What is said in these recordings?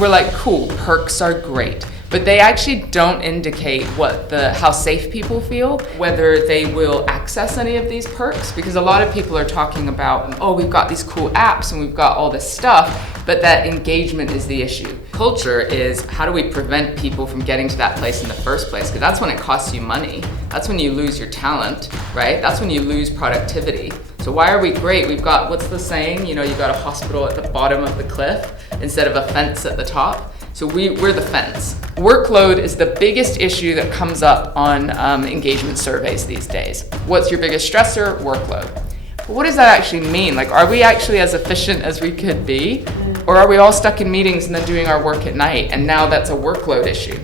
And we're like, cool, perks are great. But they actually don't indicate how safe people feel, whether they will access any of these perks, because a lot of people are talking about, oh, we've got these cool apps and we've got all this stuff, but that engagement is the issue. Culture is, how do we prevent people from getting to that place in the first place? Because that's when it costs you money. That's when you lose your talent, right? That's when you lose productivity. So why are we great? We've got, what's the saying? You got a hospital at the bottom of the cliff instead of a fence at the top. So we're the fence. Workload is the biggest issue that comes up on engagement surveys these days. What's your biggest stressor? Workload. But what does that actually mean? Like, are we actually as efficient as we could be? Or are we all stuck in meetings and then doing our work at night? And now that's a workload issue.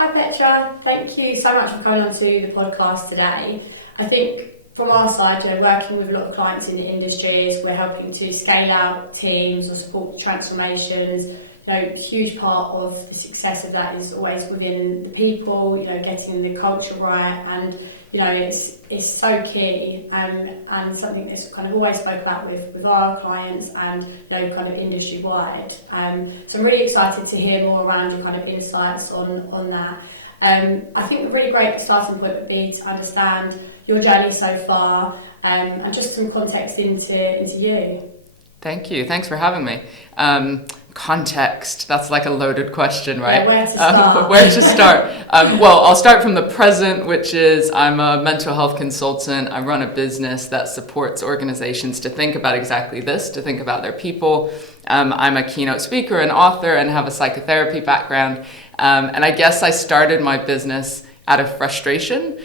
Hi Petra, thank you so much for coming on to the podcast today. I think from our side, working with a lot of clients in the industries, we're helping to scale out teams or support transformations. A huge part of the success of that is always within the people, getting the culture right, and it's so key and something that's kind of always spoke about with our clients and kind of industry wide. So I'm really excited to hear more around your kind of insights on that. I think a really great starting point would be to understand your journey so far and just some context into you. Thank you. Thanks for having me. Context, that's like a loaded question, right? Yeah, where to start? Where to start? Well, I'll start from the present, which is I'm a mental health consultant. I run a business that supports organizations to think about exactly this, to think about their people. I'm a keynote speaker and author and have a psychotherapy background. And I guess I started my business out of frustration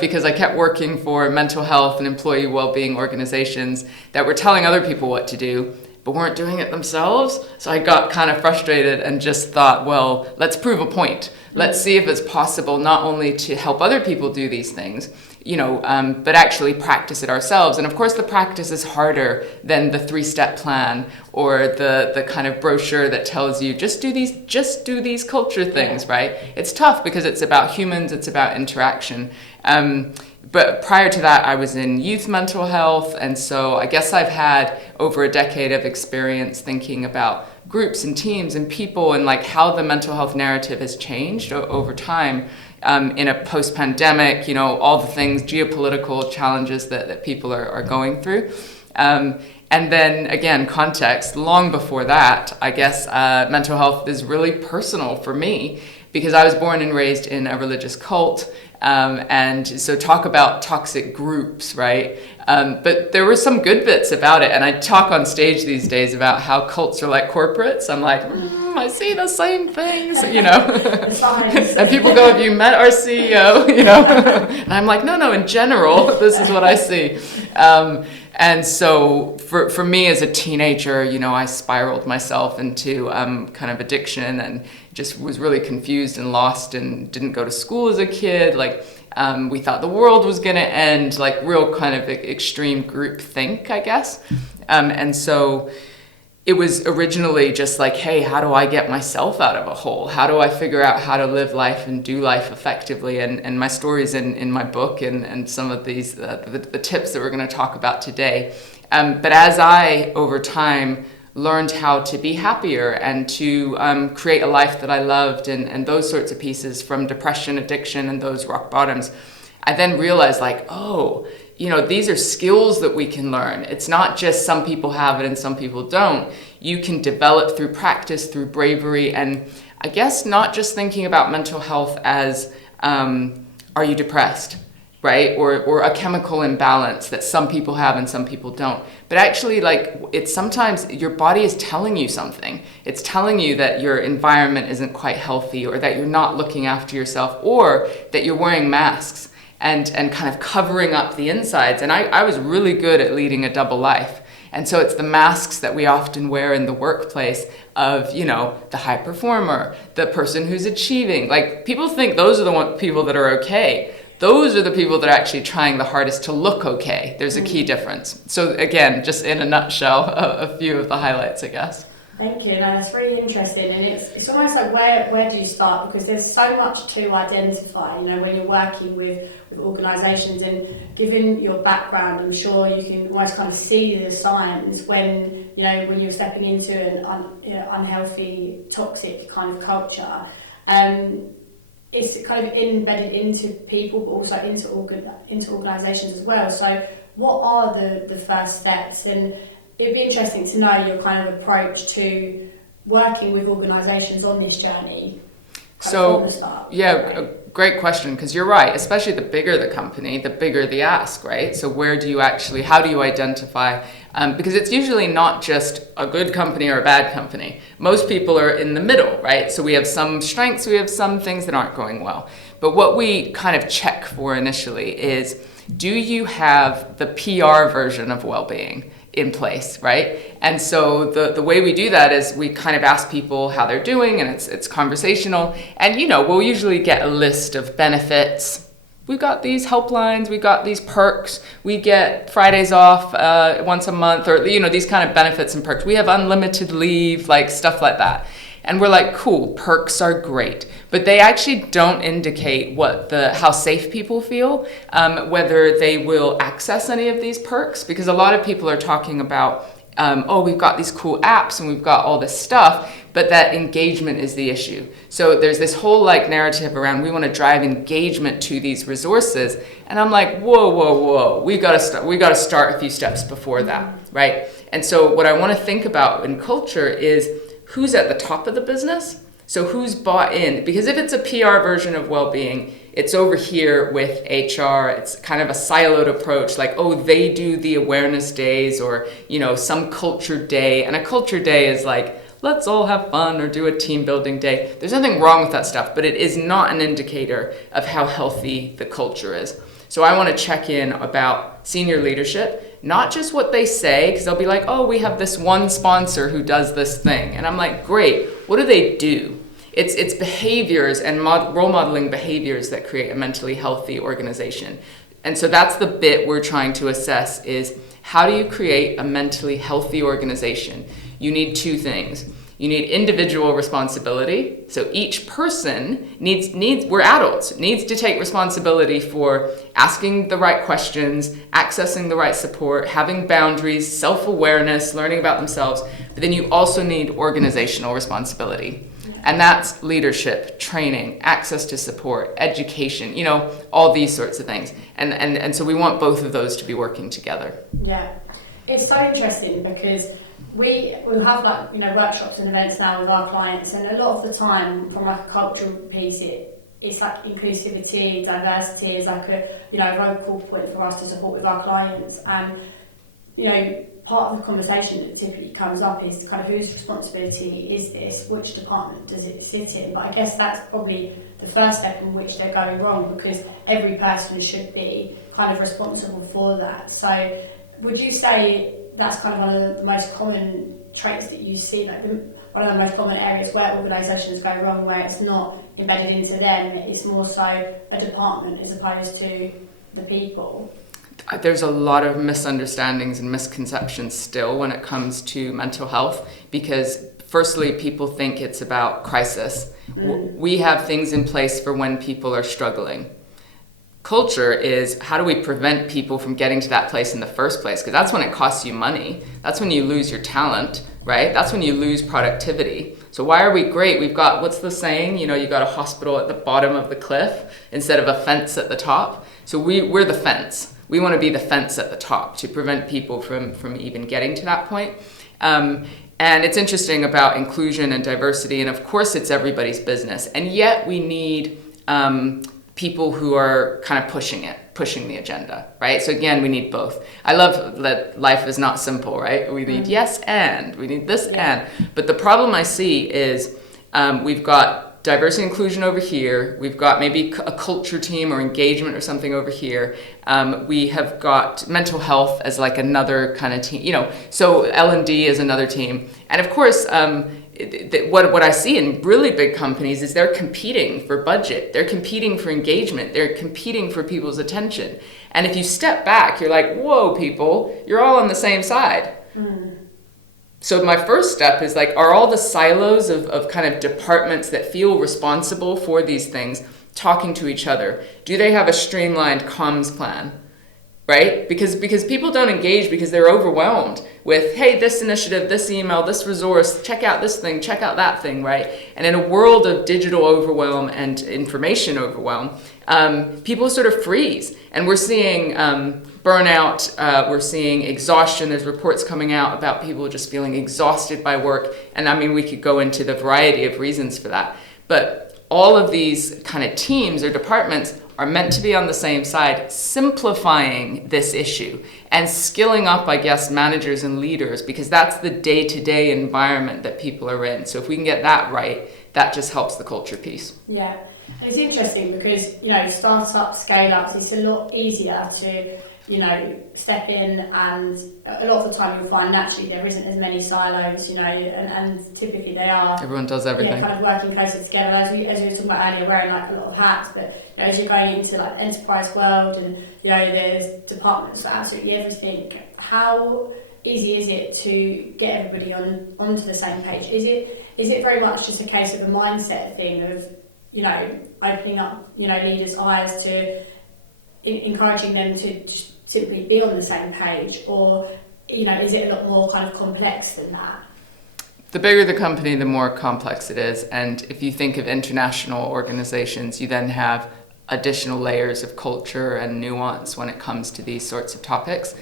because I kept working for mental health and employee well-being organizations that were telling other people what to do, but weren't doing it themselves. So I got kind of frustrated and just thought, well, let's prove a point. Let's see if it's possible not only to help other people do these things, but actually practice it ourselves. And of course, the practice is harder than the 3-step plan or the kind of brochure that tells you just do these culture things, right? It's tough because it's about humans, it's about interaction. But prior to that, I was in youth mental health, and so I guess I've had over a decade of experience thinking about groups and teams and people and like how the mental health narrative has changed over time in a post-pandemic, all the things, geopolitical challenges that people are going through. And then again, context, long before that, I guess mental health is really personal for me because I was born and raised in a religious cult. And so talk about toxic groups, right? But there were some good bits about it. And I talk on stage these days about how cults are like corporates. I'm like, I see the same things, And people go, have you met our CEO? And I'm like, no, in general, this is what I see. And so for me as a teenager, I spiraled myself into kind of addiction and just was really confused and lost and didn't go to school as a kid. We thought the world was going to end, real kind of extreme group think, I guess. And so it was originally just like, hey, how do I get myself out of a hole? How do I figure out how to live life and do life effectively? And my story's in my book and some of these, the tips that we're going to talk about today. But as I, over time, learned how to be happier and to create a life that I loved and those sorts of pieces from depression, addiction, and those rock bottoms, I then realized these are skills that we can learn. It's not just some people have it and some people don't. You can develop through practice, through bravery, and I guess not just thinking about mental health as, are you depressed, right? Or a chemical imbalance that some people have and some people don't. But actually, it's sometimes your body is telling you something. It's telling you that your environment isn't quite healthy or that you're not looking after yourself or that you're wearing masks and kind of covering up the insides. And I was really good at leading a double life. And so it's the masks that we often wear in the workplace of, the high performer, the person who's achieving. People think those are the people that are okay. Those are the people that are actually trying the hardest to look okay. There's a key difference. So again, just in a nutshell, a few of the highlights, I guess. Thank you. No, that's really interesting, and it's almost like where do you start, because there's so much to identify. You know, when you're working with organisations, and given your background, I'm sure you can almost kind of see the signs when you're stepping into an unhealthy, toxic kind of culture. It's kind of embedded into people, but also into organisations as well. So, what are the first steps? And it'd be interesting to know your kind of approach to working with organisations on this journey. So, from the start, yeah, right? a great question, because you're right, especially the bigger the company, the bigger the ask, right? So how do you identify? Because it's usually not just a good company or a bad company. Most people are in the middle, right? So we have some strengths, we have some things that aren't going well. But what we kind of check for initially is, do you have the PR version of well-being in place, right? And so the way we do that is we kind of ask people how they're doing, and it's conversational. And we'll usually get a list of benefits. We've got these helplines, we got these perks, we get Fridays off once a month, or these kind of benefits and perks. We have unlimited leave, like stuff like that. And we're like, cool, perks are great, but they actually don't indicate how safe people feel, whether they will access any of these perks, because a lot of people are talking about, we've got these cool apps and we've got all this stuff, but that engagement is the issue. So there's this whole narrative around, we want to drive engagement to these resources, and I'm like, whoa, we got to start a few steps before that, right? And so what I want to think about in culture is, who's at the top of the business? So who's bought in? Because if it's a PR version of well-being, it's over here with HR. It's kind of a siloed approach, like, they do the awareness days, or, some culture day. And a culture day is like, let's all have fun or do a team building day. There's nothing wrong with that stuff, but it is not an indicator of how healthy the culture is. So I want to check in about senior leadership, not just what they say, because they'll be like, we have this one sponsor who does this thing. And I'm like, great, what do they do? It's behaviors and role modeling behaviors that create a mentally healthy organization. And so that's the bit we're trying to assess, is how do you create a mentally healthy organization? You need two things. You need individual responsibility. So each person we're adults, needs to take responsibility for asking the right questions, accessing the right support, having boundaries, self-awareness, learning about themselves. But then you also need organizational responsibility. And that's leadership, training, access to support, education, all these sorts of things. And so we want both of those to be working together. Yeah, it's so interesting, because we'll have workshops and events now with our clients, and a lot of the time, from a cultural piece, it's like inclusivity, diversity is like a vocal point for us to support with our clients. And part of the conversation that typically comes up is kind of, whose responsibility is this? Which department does it sit in? But I guess that's probably the first step in which they're going wrong, because every person should be kind of responsible for that. So would you say that's kind of one of the most common traits that you see, one of the most common areas where organisations go wrong, where it's not embedded into them, it's more so a department as opposed to the people? There's a lot of misunderstandings and misconceptions still when it comes to mental health, because firstly, people think it's about crisis. We have things in place for when people are struggling. Culture is, how do we prevent people from getting to that place in the first place? Because that's when it costs you money. That's when you lose your talent, right? That's when you lose productivity. So why are we great? We've got, what's the saying? You got a hospital at the bottom of the cliff instead of a fence at the top. So we're the fence. We want to be the fence at the top to prevent people from even getting to that point. And it's interesting about inclusion and diversity, and of course it's everybody's business. And yet we need people who are kind of pushing the agenda, right? So again, we need both. I love that life is not simple, right? We need yes and, we need this and. But the problem I see is we've got diversity and inclusion over here. We've got maybe a culture team or engagement or something over here. We have got mental health as like another kind of team, so L&D is another team. And of course, what I see in really big companies is they're competing for budget, they're competing for engagement, they're competing for people's attention. And if you step back, you're like, whoa, people, you're all on the same side. So my first step is like, are all the silos of kind of departments that feel responsible for these things talking to each other? Do they have a streamlined comms plan? Right? Because people don't engage because they're overwhelmed with, hey, this initiative, this email, this resource, check out this thing, check out that thing, right? And in a world of digital overwhelm and information overwhelm, people sort of freeze. And we're seeing burnout, we're seeing exhaustion. There's reports coming out about people just feeling exhausted by work. And I mean, we could go into the variety of reasons for that. But all of these kind of teams or departments are meant to be on the same side, simplifying this issue and skilling up, I guess, managers and leaders, because that's the day-to-day environment that people are in. So if we can get that right, that just helps the culture piece. Yeah, and it's interesting because, startups, scale-ups, it's a lot easier to, step in, and a lot of the time you'll find naturally there isn't as many silos, and typically they are. Everyone does everything. Kind of working closer together. As we were talking about earlier, wearing like a lot of hats, but as you're going into like the enterprise world, and there's departments for absolutely everything. How easy is it to get everybody onto the same page? Is it very much just a case of a mindset thing of opening up leaders' eyes to encouraging them to just simply be on the same page, or is it a lot more kind of complex than that? The bigger the company, the more complex it is. And if you think of international organizations, you then have additional layers of culture and nuance when it comes to these sorts of topics.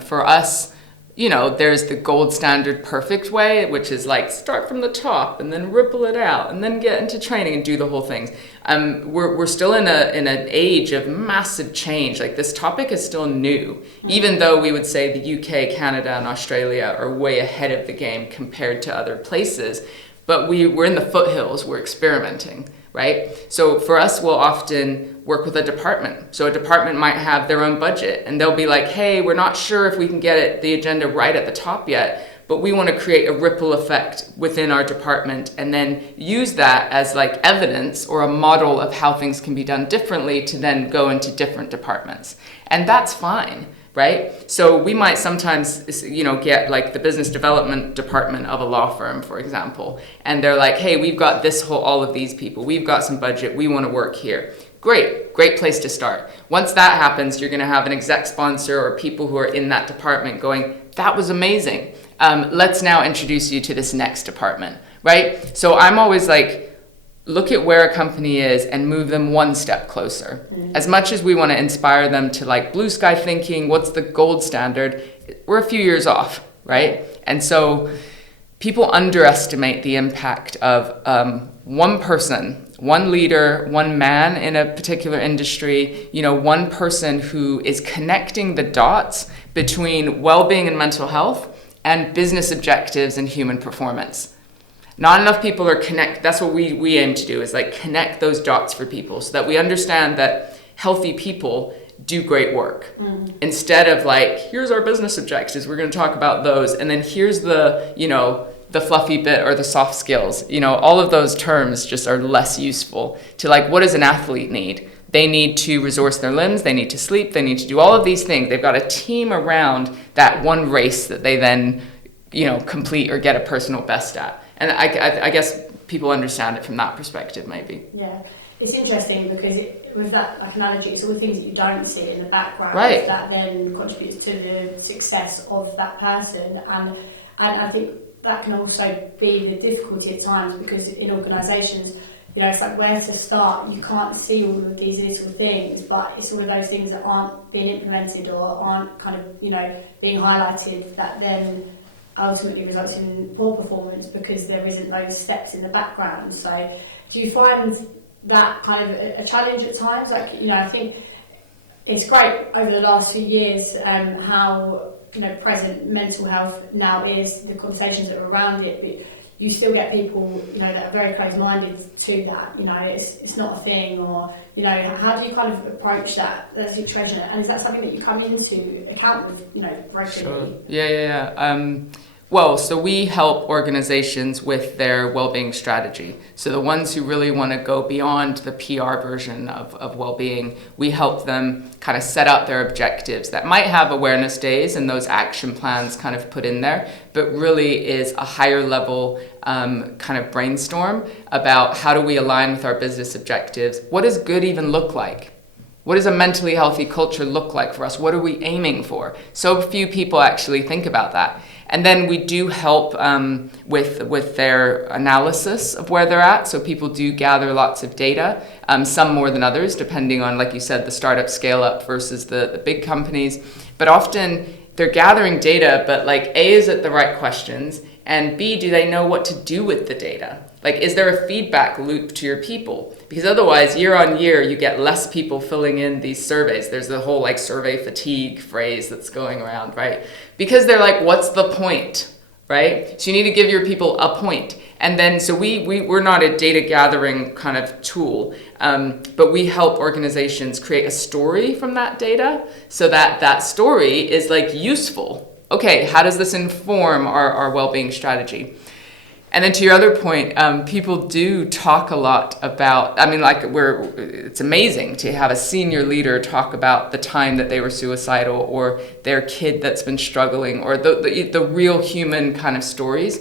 For us, there's the gold standard perfect way, which is like start from the top and then ripple it out and then get into training and do the whole thing. We're still in an age of massive change. Like, this topic is still new, even though we would say the UK, Canada, and Australia are way ahead of the game compared to other places. But we're in the foothills, we're experimenting, right? So for us, we'll often work with a department. So a department might have their own budget, and they'll be like, hey, we're not sure if we can get the agenda right at the top yet, but we want to create a ripple effect within our department and then use that as like evidence or a model of how things can be done differently to then go into different departments. And that's fine, right? So we might sometimes, get like the business development department of a law firm, for example, and they're like, hey, we've got all of these people, we've got some budget, we want to work here. Great place to start. Once that happens, you're going to have an exec sponsor or people who are in that department going, that was amazing. Let's now introduce you to this next department, right? So I'm always like, look at where a company is and move them one step closer. As much as we want to inspire them to like blue sky thinking, what's the gold standard, we're a few years off, right? And so people underestimate the impact of one person, one leader, one man in a particular industry, one person who is connecting the dots between well-being and mental health and business objectives and human performance. Not enough people are that's what we aim to do, is like connect those dots for people so that we understand that healthy people do great work. Instead of like, here's our business objectives, we're going to talk about those, and then here's the fluffy bit or the soft skills. All of those terms just are less useful to like, what does an athlete need? They need to resource their limbs, they need to sleep, they need to do all of these things. They've got a team around that one race that they then, complete or get a personal best at. And I guess people understand it from that perspective, maybe. Yeah, it's interesting because with that like analogy, it's all the things that you don't see in the background, right, that then contributes to the success of that person. And I think that can also be the difficulty at times, because in organisations, it's like where to start. You can't see all of these little things, but it's all of those things that aren't being implemented or aren't kind of, being highlighted, that then ultimately results in poor performance because there isn't those steps in the background. So do you find that kind of a challenge at times? Like, I think it's great over the last few years how present mental health now is, the conversations that are around it, but you still get people that are very close-minded to that. It's not a thing, or how do you kind of approach that situation, and is that something that you come into account with regularly? Sure. Yeah. Well, so we help organizations with their well-being strategy. So the ones who really want to go beyond the PR version of well-being, we help them kind of set out their objectives that might have awareness days and those action plans kind of put in there, but really is a higher level kind of brainstorm about how do we align with our business objectives? What does good even look like? What does a mentally healthy culture look like for us? What are we aiming for? So few people actually think about that. And then we do help with their analysis of where they're at. So people do gather lots of data, some more than others, depending on, like you said, the startup scale up versus the big companies. But often they're gathering data, but like A, is it the right questions? And B, do they know what to do with the data? Like, is there a feedback loop to your people? Because otherwise, year on year, you get less people filling in these surveys. There's the whole like survey fatigue phrase that's going around, right? Because they're like, what's the point, right? So you need to give your people a point. And then, so we're not a data gathering kind of tool, but we help organizations create a story from that data so that that story is like useful. Okay, how does this inform our well-being strategy? And then to your other point, people do talk a lot about, I mean, like it's amazing to have a senior leader talk about the time that they were suicidal or their kid that's been struggling or the real human kind of stories.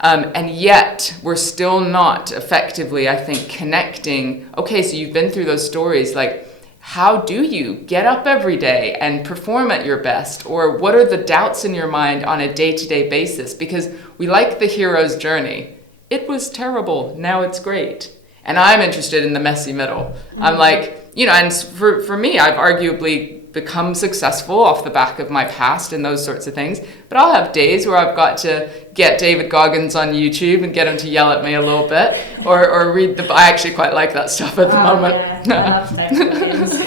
And yet we're still not effectively, I think, connecting, okay, so you've been through those stories, like, how do you get up every day and perform at your best? Or what are the doubts in your mind on a day-to-day basis? Because we like the hero's journey. It was terrible, now it's great. And I'm interested in the messy middle. I'm like, and for me, I've arguably become successful off the back of my past and those sorts of things. But I'll have days where I've got to get David Goggins on YouTube and get him to yell at me a little bit, or read I actually quite like that stuff at the moment. Yeah. I love David Goggins.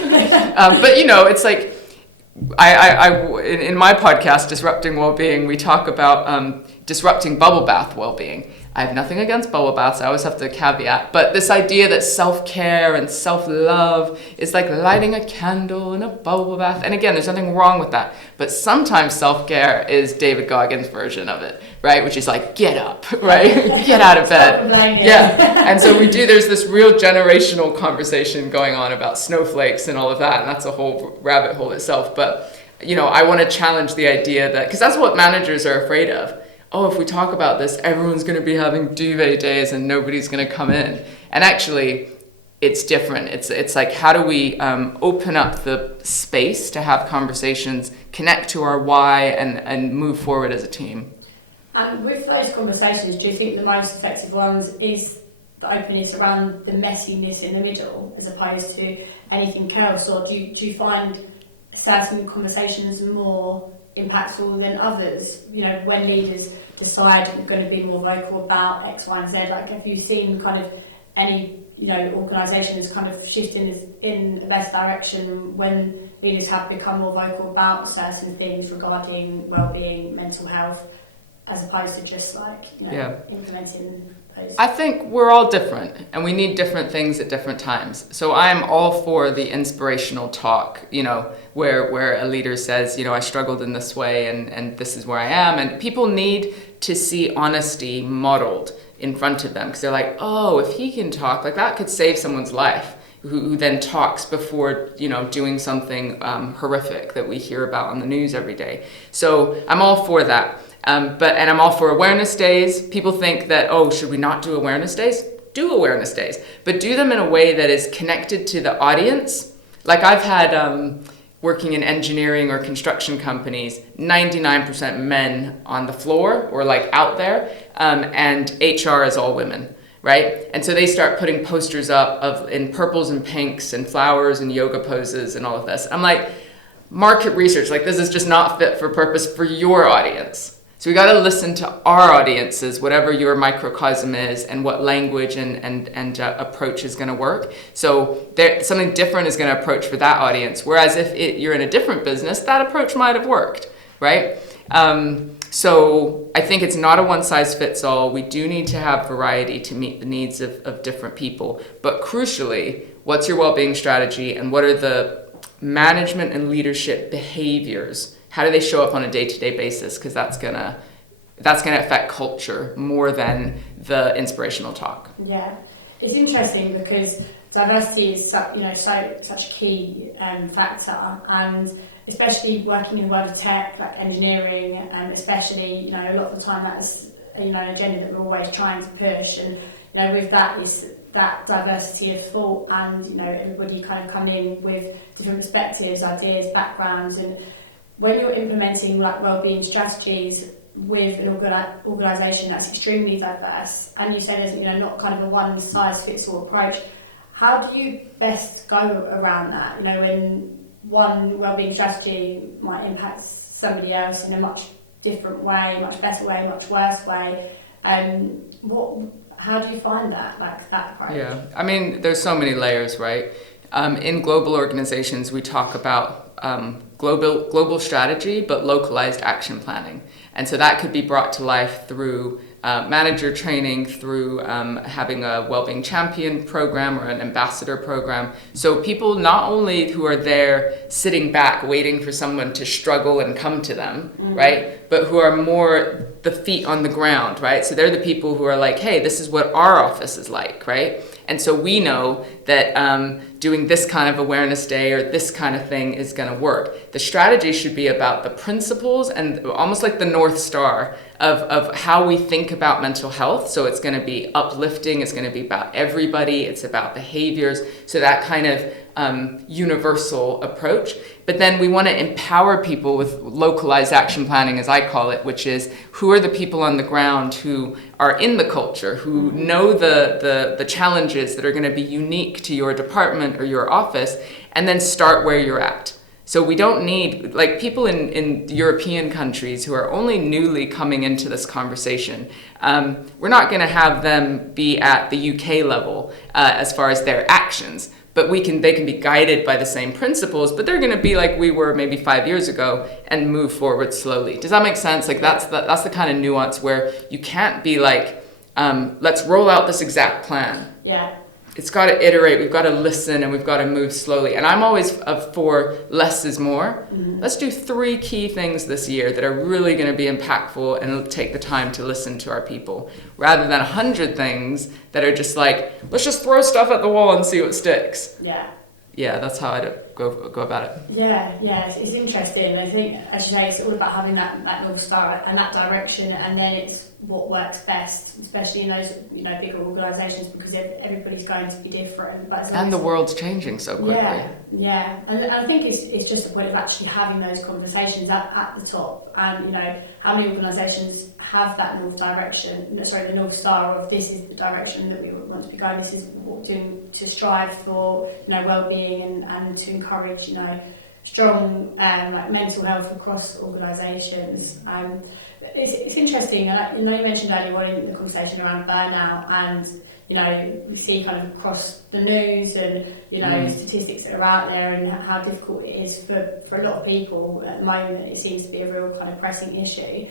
But it's like, in my podcast, Disrupting Wellbeing, we talk about disrupting bubble bath well-being. I have nothing against bubble baths, I always have to caveat, but this idea that self-care and self-love is like lighting a candle in a bubble bath, and again, there's nothing wrong with that, but sometimes self-care is David Goggins' version of it, right, which is like, get up, right, get out of bed, yeah, and so there's this real generational conversation going on about snowflakes and all of that, and that's a whole rabbit hole itself, but, I want to challenge the idea that, because that's what managers are afraid of. Oh, if we talk about this, everyone's going to be having duvet days and nobody's going to come in. And actually, it's different. It's like, how do we open up the space to have conversations, connect to our why, and move forward as a team? And with those conversations, do you think the most effective ones is the openness around the messiness in the middle, as opposed to anything else? Or do you find certain conversations more impactful than others? When leaders decide we're going to be more vocal about X, Y, and Z, like, have you seen kind of any organisations kind of shifting in a better direction when leaders have become more vocal about certain things regarding well-being, mental health, as opposed to just like implementing those? I think we're all different and we need different things at different times. So I'm all for the inspirational talk, where a leader says, I struggled in this way and this is where I am. And people need to see honesty modeled in front of them because they're like, oh, if he can talk, like that could save someone's life who then talks before, doing something horrific that we hear about on the news every day. So I'm all for that. And I'm all for awareness days. People think that, oh, should we not do awareness days? Do awareness days, but do them in a way that is connected to the audience. Like I've had, working in engineering or construction companies, 99% men on the floor or like out there, and HR is all women, right? And so they start putting posters up in purples and pinks and flowers and yoga poses and all of this. I'm like, market research, like this is just not fit for purpose for your audience. So we got to listen to our audiences, whatever your microcosm is, and what language and approach is going to work. So something different is going to approach for that audience. Whereas if you're in a different business, that approach might have worked, right? So I think it's not a one-size-fits-all. We do need to have variety to meet the needs of different people. But crucially, what's your well-being strategy, and what are the management and leadership behaviors? How do they show up on a day-to-day basis? Because that's that's going to affect culture more than the inspirational talk. Yeah, it's interesting because diversity is such a key factor, and especially working in the world of tech, like engineering, especially, a lot of the time that's an agenda that we're always trying to push, and with that is that diversity of thought, and everybody kind of come in with different perspectives, ideas, backgrounds, and when you're implementing like wellbeing strategies with an organisation that's extremely diverse, and you say there's not kind of a one size fits all approach, how do you best go around that? When one wellbeing strategy might impact somebody else in a much different way, much better way, much worse way. How do you find that approach? Yeah, I mean, there's so many layers, right? In global organizations, we talk about global strategy, but localized action planning. And so that could be brought to life through manager training, through having a wellbeing champion program or an ambassador program. So people not only who are there sitting back waiting for someone to struggle and come to them, right? But who are more the feet on the ground, right? So they're the people who are like, hey, this is what our office is like, right? And so we know that doing this kind of awareness day or this kind of thing is going to work. The strategy should be about the principles and almost like the North Star of how we think about mental health. So it's going to be uplifting, it's going to be about everybody, it's about behaviors. So that kind of universal approach. But then we want to empower people with localized action planning, as I call it, which is who are the people on the ground who are in the culture, who know the challenges that are going to be unique to your department or your office, and then start where you're at. So we don't need, like people in European countries who are only newly coming into this conversation, we're not going to have them be at the UK level as far as their actions. But they can be guided by the same principles, but they're going to be like we were maybe 5 years ago and move forward slowly. Does that make sense? Like that's the kind of nuance where you can't be like, let's roll out this exact plan. Yeah. It's got to iterate. We've got to listen and we've got to move slowly. And I'm always for less is more. Mm-hmm. Let's do 3 key things this year that are really going to be impactful and take the time to listen to our people, rather than 100 things that are just like, let's just throw stuff at the wall and see what sticks. Yeah. Yeah, that's how I'd go about it. Yeah, it's interesting. I think, as you say, it's all about having that North Star and that direction, and then it's what works best, especially in those bigger organisations, because everybody's going to be different. And the world's changing so quickly. Yeah, and I think it's just the point of actually having those conversations at the top, and how many organisations have that the North Star of this is the direction that we want to be going. This is what we're doing to strive for well-being and to encourage strong mental health across organisations. It's interesting. You mentioned earlier on in the conversation around burnout, and we see kind of across the news and statistics that are out there, and how difficult it is for a lot of people at the moment. It seems to be a real kind of pressing issue.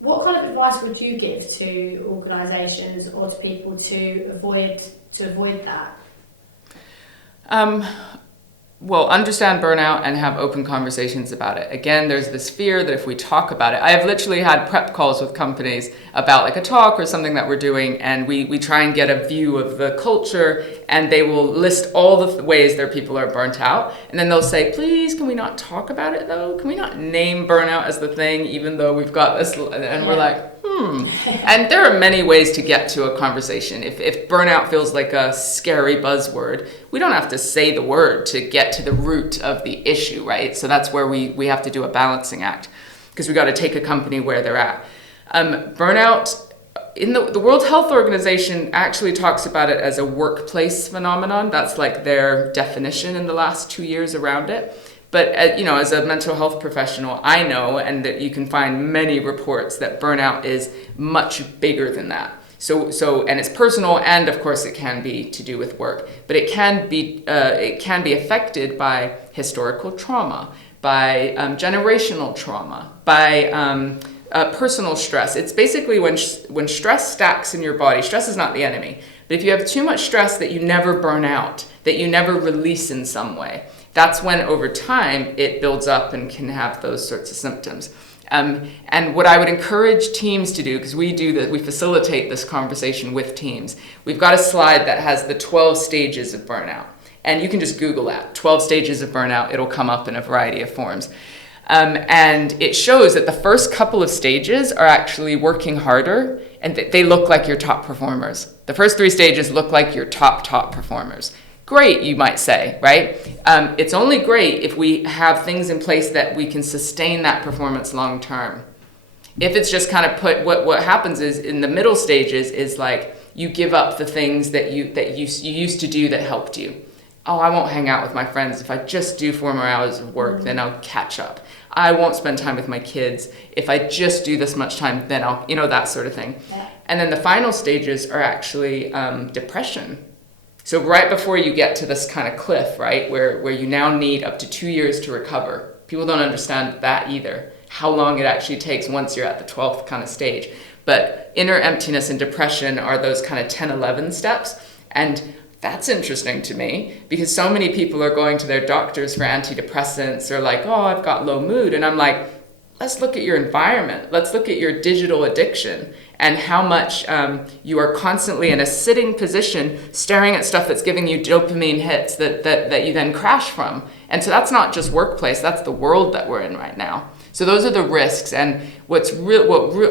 What kind of advice would you give to organisations or to people to avoid that? Well, understand burnout and have open conversations about it. Again, there's this fear that if we talk about it, I have literally had prep calls with companies about like a talk or something that we're doing, and we try and get a view of the culture, and they will list all the ways their people are burnt out, and then they'll say, please, can we not talk about it though? Can we not name burnout as the thing, even though we've got this? And we're like, And there are many ways to get to a conversation. If burnout feels like a scary buzzword, we don't have to say the word to get to the root of the issue, right? So that's where we have to do a balancing act, because we got to take a company where they're at. Burnout, in the World Health Organization actually talks about it as a workplace phenomenon. That's like their definition in the last 2 years around it. But as a mental health professional, I know, and that you can find many reports that burnout is much bigger than that. So, and it's personal, and of course it can be to do with work, but it can be affected by historical trauma, by generational trauma, by personal stress. It's basically when stress stacks in your body. Stress is not the enemy, but if you have too much stress that you never burn out, that you never release in some way, that's when over time it builds up and can have those sorts of symptoms. And what I would encourage teams to do, because we do that, we facilitate this conversation with teams. We've got a slide that has the 12 stages of burnout. And you can just Google that, 12 stages of burnout. It'll come up in a variety of forms. And it shows that the first couple of stages are actually working harder, and they look like your top performers. The first 3 stages look like your top performers. Great, you might say, right? It's only great if we have things in place that we can sustain that performance long term. If it's just kind of what happens is in the middle stages is like you give up the things that you used to do that helped you. Oh, I won't hang out with my friends. If I just do 4 more hours of work, then I'll catch up. I won't spend time with my kids. If I just do this much time, then I'll, that sort of thing. Yeah. And then the final stages are actually depression. So right before you get to this kind of cliff, right, where you now need up to 2 years to recover. People don't understand that either, how long it actually takes once you're at the 12th kind of stage. But inner emptiness and depression are those kind of 10, 11 steps. And that's interesting to me because so many people are going to their doctors for antidepressants or like, oh, I've got low mood. And I'm like, let's look at your environment. Let's look at your digital addiction and how much you are constantly in a sitting position staring at stuff that's giving you dopamine hits that you then crash from. And so that's not just workplace, that's the world that we're in right now. So those are the risks. And what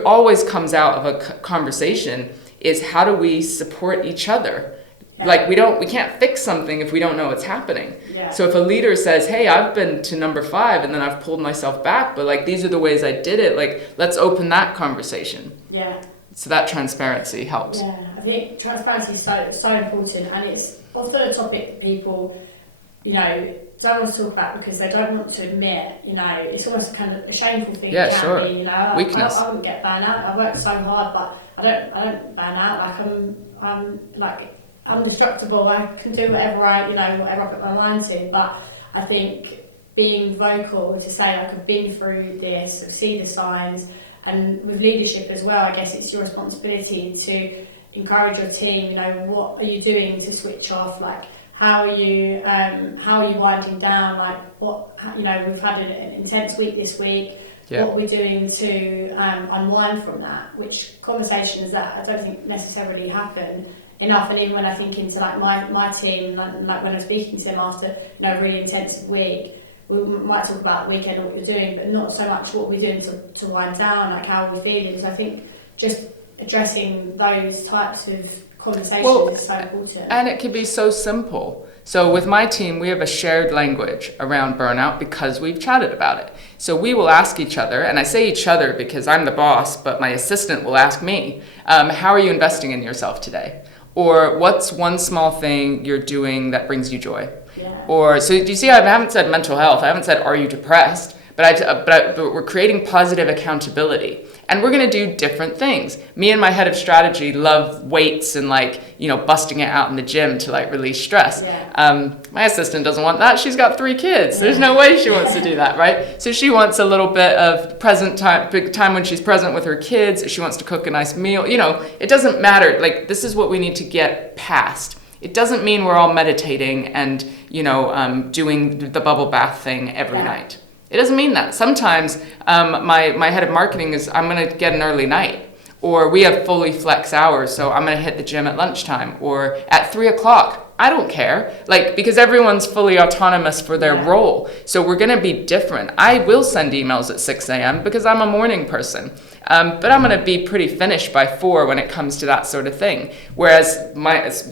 always comes out of a conversation is how do we support each other? Like we can't fix something if we don't know what's happening. Yeah. So if a leader says, hey, I've been to number 5 and then I've pulled myself back, but like these are the ways I did it, like let's open that conversation. Yeah. So that transparency helps. Yeah, I think transparency is so important, and it's often a topic people, don't want to talk about because they don't want to admit, it's almost kind of a shameful thing. Yeah, sure. Be, Weakness. I wouldn't get burnt out. I work so hard, but I don't burn out. Like I'm indestructible. I can do whatever whatever I put my mind to. But I think being vocal to say like I've been through this, I see the signs, and with leadership as well, I guess it's your responsibility to encourage your team. What are you doing to switch off? Like how are you winding down? Like we've had an intense week this week. Yeah. What are we doing to unwind from that? Which conversations that I don't think necessarily happen enough. And even when I think into like my team, like when I'm speaking to them after a really intensive week, we might talk about the weekend and what you're doing, but not so much what we're doing to wind down, like how we're feeling. So I think just addressing those types of conversations is so important. And it can be so simple. So with my team, we have a shared language around burnout because we've chatted about it. So we will ask each other, and I say each other because I'm the boss, but my assistant will ask me, how are you investing in yourself today? Or what's one small thing you're doing that brings you joy? Yeah. Or, so do you see, I haven't said mental health, I haven't said are you depressed, but we're creating positive accountability. And we're going to do different things. Me and my head of strategy love weights and busting it out in the gym to release stress. Yeah. My assistant doesn't want that. She's got 3 kids. There's no way she wants to do that, right? So she wants a little bit of present time when she's present with her kids. She wants to cook a nice meal. It doesn't matter. This is what we need to get past. It doesn't mean we're all meditating and, doing the bubble bath thing every night. It doesn't mean that. Sometimes my head of marketing is, I'm going to get an early night. Or we have fully flex hours, so I'm going to hit the gym at lunchtime or at 3 o'clock. I don't care, because everyone's fully autonomous for their role. So we're going to be different. I will send emails at 6 a.m. because I'm a morning person. But I'm going to be pretty finished by 4 when it comes to that sort of thing. Whereas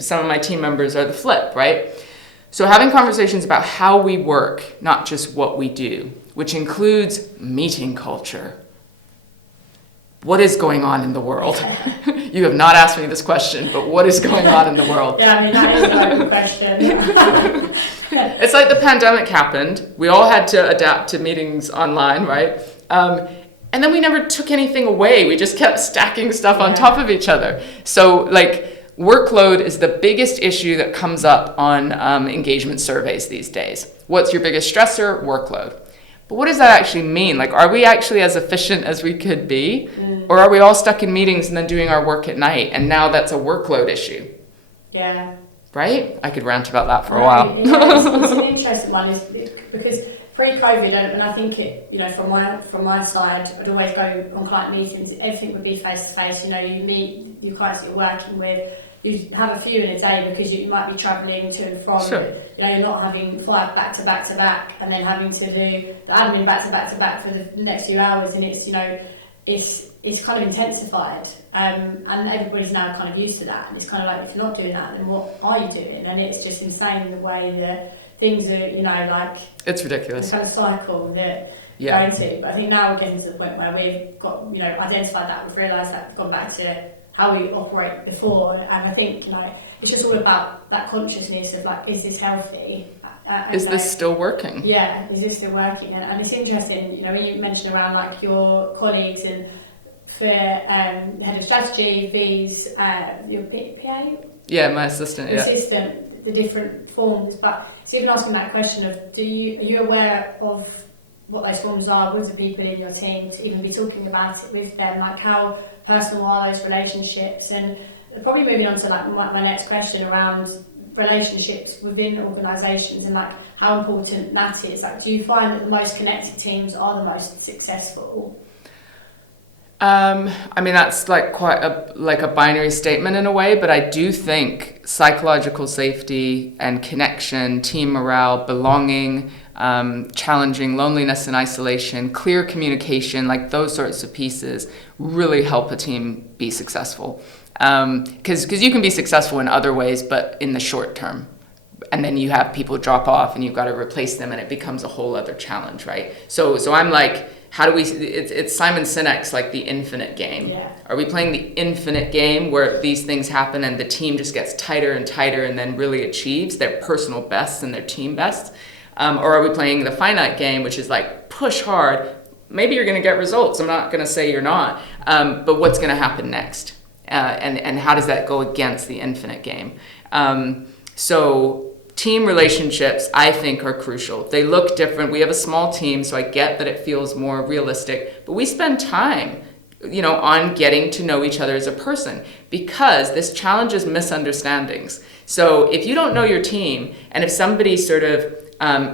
some of my team members are the flip, right? So having conversations about how we work, not just what we do, which includes meeting culture. What is going on in the world? You have not asked me this question, but what is going on in the world? Yeah, that is a very good question. It's like the pandemic happened. We all had to adapt to meetings online, right? And then we never took anything away. We just kept stacking stuff on top of each other. So workload is the biggest issue that comes up on engagement surveys these days. What's your biggest stressor? Workload. But what does that actually mean? Are we actually as efficient as we could be? Or are we all stuck in meetings and then doing our work at night? And now that's a workload issue. Yeah. Right? I could rant about that for a while. It's an interesting one because pre-COVID, and I think it, you know, from my side, I'd always go on client meetings. Everything would be face to face. You know, you meet your clients that you're working with. You have a few in a day because you might be travelling to and from. Sure. You know, you're not having 5 back to back to back, and then having to do the admin back to back for the next few hours, and it's, you know, it's kind of intensified, and everybody's now kind of used to that. And it's kind of like, if you're not doing that, then what are you doing? And it's just insane the way that things are, you know, like, it's ridiculous. The kind of cycle that Yeah. we're into. But I think now we're getting to the point where we've got, you know, identified that, we've realised that, we've gone back to how we operate before, and I think, you know, it's just all about that consciousness of like, is this healthy? Is this still working? Yeah, is this still working? And it's interesting, you know, when you mentioned around like your colleagues and for head of strategy, V's, your PA? Yeah, my assistant. Yeah. Assistant, the different forms. But it's even asking that question of, are you aware of what those forms are with the people in your team, to even be talking about it with them, like how personal are those relationships? And probably moving on to like my next question around relationships within organisations and like how important that is. Like, do you find that the most connected teams are the most successful? I mean, that's like quite a binary statement in a way, but I do think psychological safety and connection, team morale, belonging, challenging loneliness and isolation, clear communication, like those sorts of pieces really help a team be successful. Because you can be successful in other ways, but in the short term. And then you have people drop off and you've got to replace them, and it becomes a whole other challenge, right? So I'm like, how do we, it's Simon Sinek's like the infinite game. Yeah. Are we playing the infinite game where these things happen and the team just gets tighter and tighter and then really achieves their personal bests and their team bests? Or are we playing the finite game, which is like push hard, maybe you're going to get results, I'm not going to say you're not, but what's going to happen next? And how does that go against the infinite game? So team relationships, I think, are crucial. They look different. We have a small team, so I get that it feels more realistic, but we spend time, you know, on getting to know each other as a person, because this challenges misunderstandings. So if you don't know your team, and if somebody sort of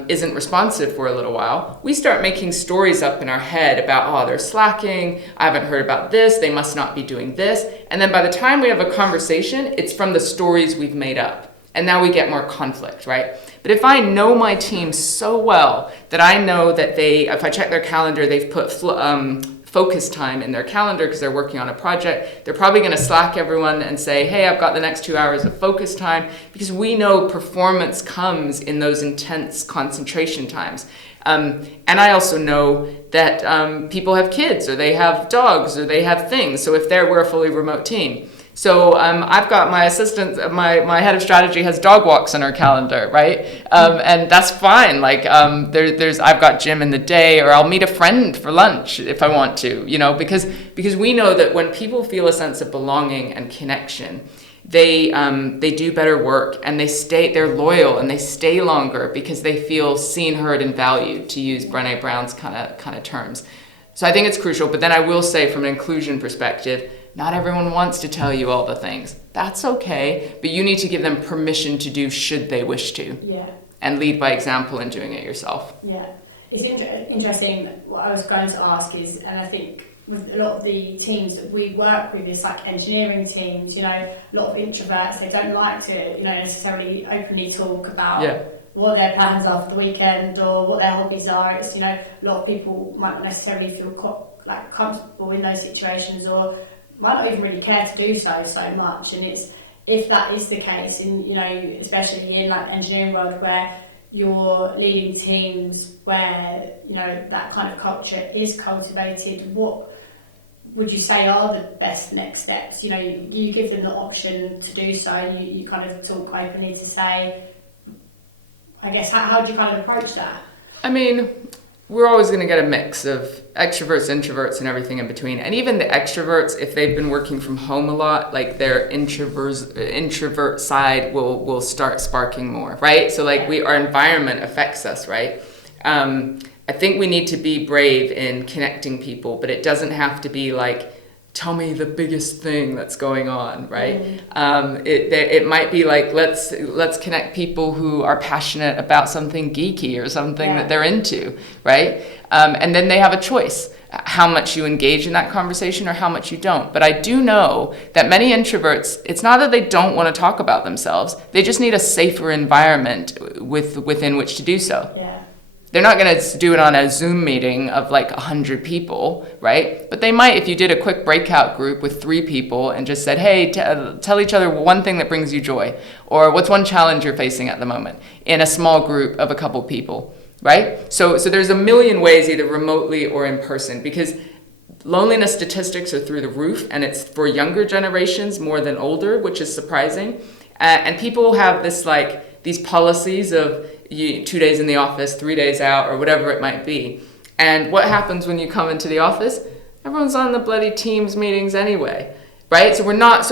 isn't responsive for a little while, we start making stories up in our head about, oh, they're slacking, I haven't heard about this, they must not be doing this. And then by the time we have a conversation, it's from the stories we've made up. And now we get more conflict, right? But if I know my team so well that I know that if I check their calendar, they've put focus time in their calendar because they're working on a project, they're probably going to Slack everyone and say, hey, I've got the next 2 hours of focus time, because we know performance comes in those intense concentration times. And I also know that people have kids, or they have dogs, or they have things. So we're a fully remote team. So I've got my assistant, my head of strategy has dog walks on her calendar, right? And that's fine. Like I've got gym in the day, or I'll meet a friend for lunch if I want to, you know, because we know that when people feel a sense of belonging and connection, they do better work, and they're loyal, and they stay longer because they feel seen, heard, and valued, to use Brené Brown's kind of terms. So I think it's crucial. But then I will say, from an inclusion perspective, not everyone wants to tell you all the things. That's okay, but you need to give them permission to do should they wish to. Yeah. And lead by example in doing it yourself. Yeah. It's interesting. What I was going to ask is, and I think with a lot of the teams that we work with, is like engineering teams, you know, a lot of introverts, they don't like to, you know, necessarily openly talk about what their plans are for the weekend or what their hobbies are. It's, you know, a lot of people might not necessarily feel comfortable in those situations, or might not even really care to do so much. And it's, if that is the case, in, you know, especially in like the engineering world where you're leading teams where, you know, that kind of culture is cultivated, what would you say are the best next steps? You know, you give them the option to do so, you kind of talk openly to say, I guess, how do you kind of approach that? I mean, we're always going to get a mix of extroverts, introverts, and everything in between. And even the extroverts, if they've been working from home a lot, like their introvert side will start sparking more, right? So like our environment affects us, right? I think we need to be brave in connecting people, but it doesn't have to be like tell me the biggest thing that's going on, right? It might be like, let's connect people who are passionate about something geeky or something that they're into, right? And then they have a choice, how much you engage in that conversation or how much you don't. But I do know that many introverts, it's not that they don't want to talk about themselves, they just need a safer environment within which to do so. Yeah. They're not going to do it on a Zoom meeting of like 100 people, right? But they might, if you did a quick breakout group with 3 people and just said, hey, tell each other one thing that brings you joy, or what's one challenge you're facing at the moment, in a small group of a couple people, right? So there's a million ways, either remotely or in person, because loneliness statistics are through the roof, and it's for younger generations more than older, which is surprising. And people have these policies of 2 days in the office, 3 days out, or whatever it might be. And what happens when you come into the office? Everyone's on the bloody Teams meetings anyway, right? So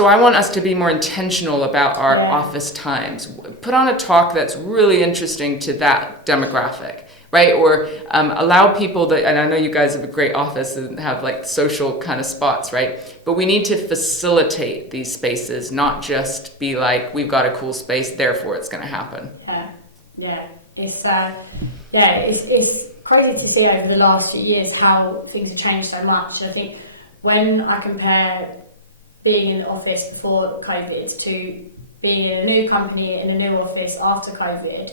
I want us to be more intentional about our office times. Put on a talk that's really interesting to that demographic, right? Or allow people that, and I know you guys have a great office and have like social kind of spots, right? But we need to facilitate these spaces, not just be like, we've got a cool space, therefore it's going to happen. Yeah, it's crazy to see over the last few years how things have changed so much. And I think when I compare being in the office before COVID to being in a new company in a new office after COVID,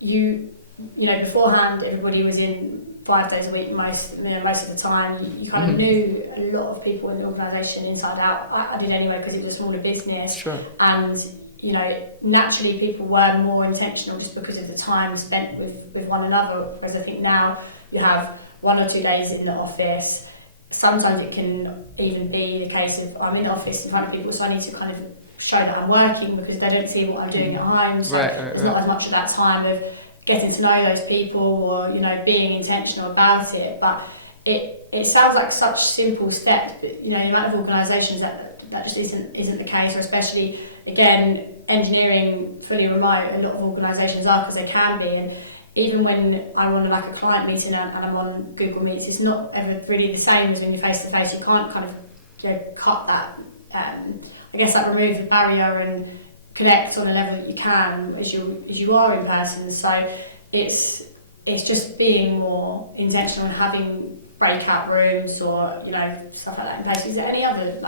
you know, beforehand everybody was in 5 days a week most of the time. You kind of knew a lot of people in the organisation inside out. I did anyway because it was a smaller business. Sure. And you know, naturally people were more intentional just because of the time spent with one another, whereas I think now you have 1 or 2 days in the office. Sometimes it can even be the case of I'm in the office in front of people, so I need to kind of show that I'm working because they don't see what I'm doing at home, so there's not as much of that time of getting to know those people or, you know, being intentional about it. But it sounds like such simple steps, but you know, the amount of organisations that just isn't the case, or especially again engineering fully remote, a lot of organisations are because they can be. And even when I'm on like a client meeting and I'm on Google Meets, it's not ever really the same as when you're face to face. You can't kind of, you know, cut that, I guess, like remove the barrier and connect on a level that you can as you are in person. So it's just being more intentional and having breakout rooms or, you know, stuff like that in place. Is there any other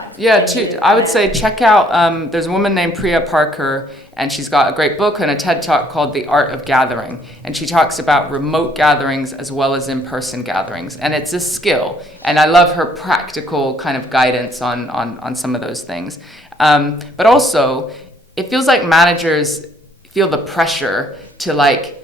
I would say check out, there's a woman named Priya Parker, and she's got a great book and a TED Talk called The Art of Gathering, and she talks about remote gatherings as well as in-person gatherings, and it's a skill, and I love her practical kind of guidance on some of those things. But also it feels like managers feel the pressure to like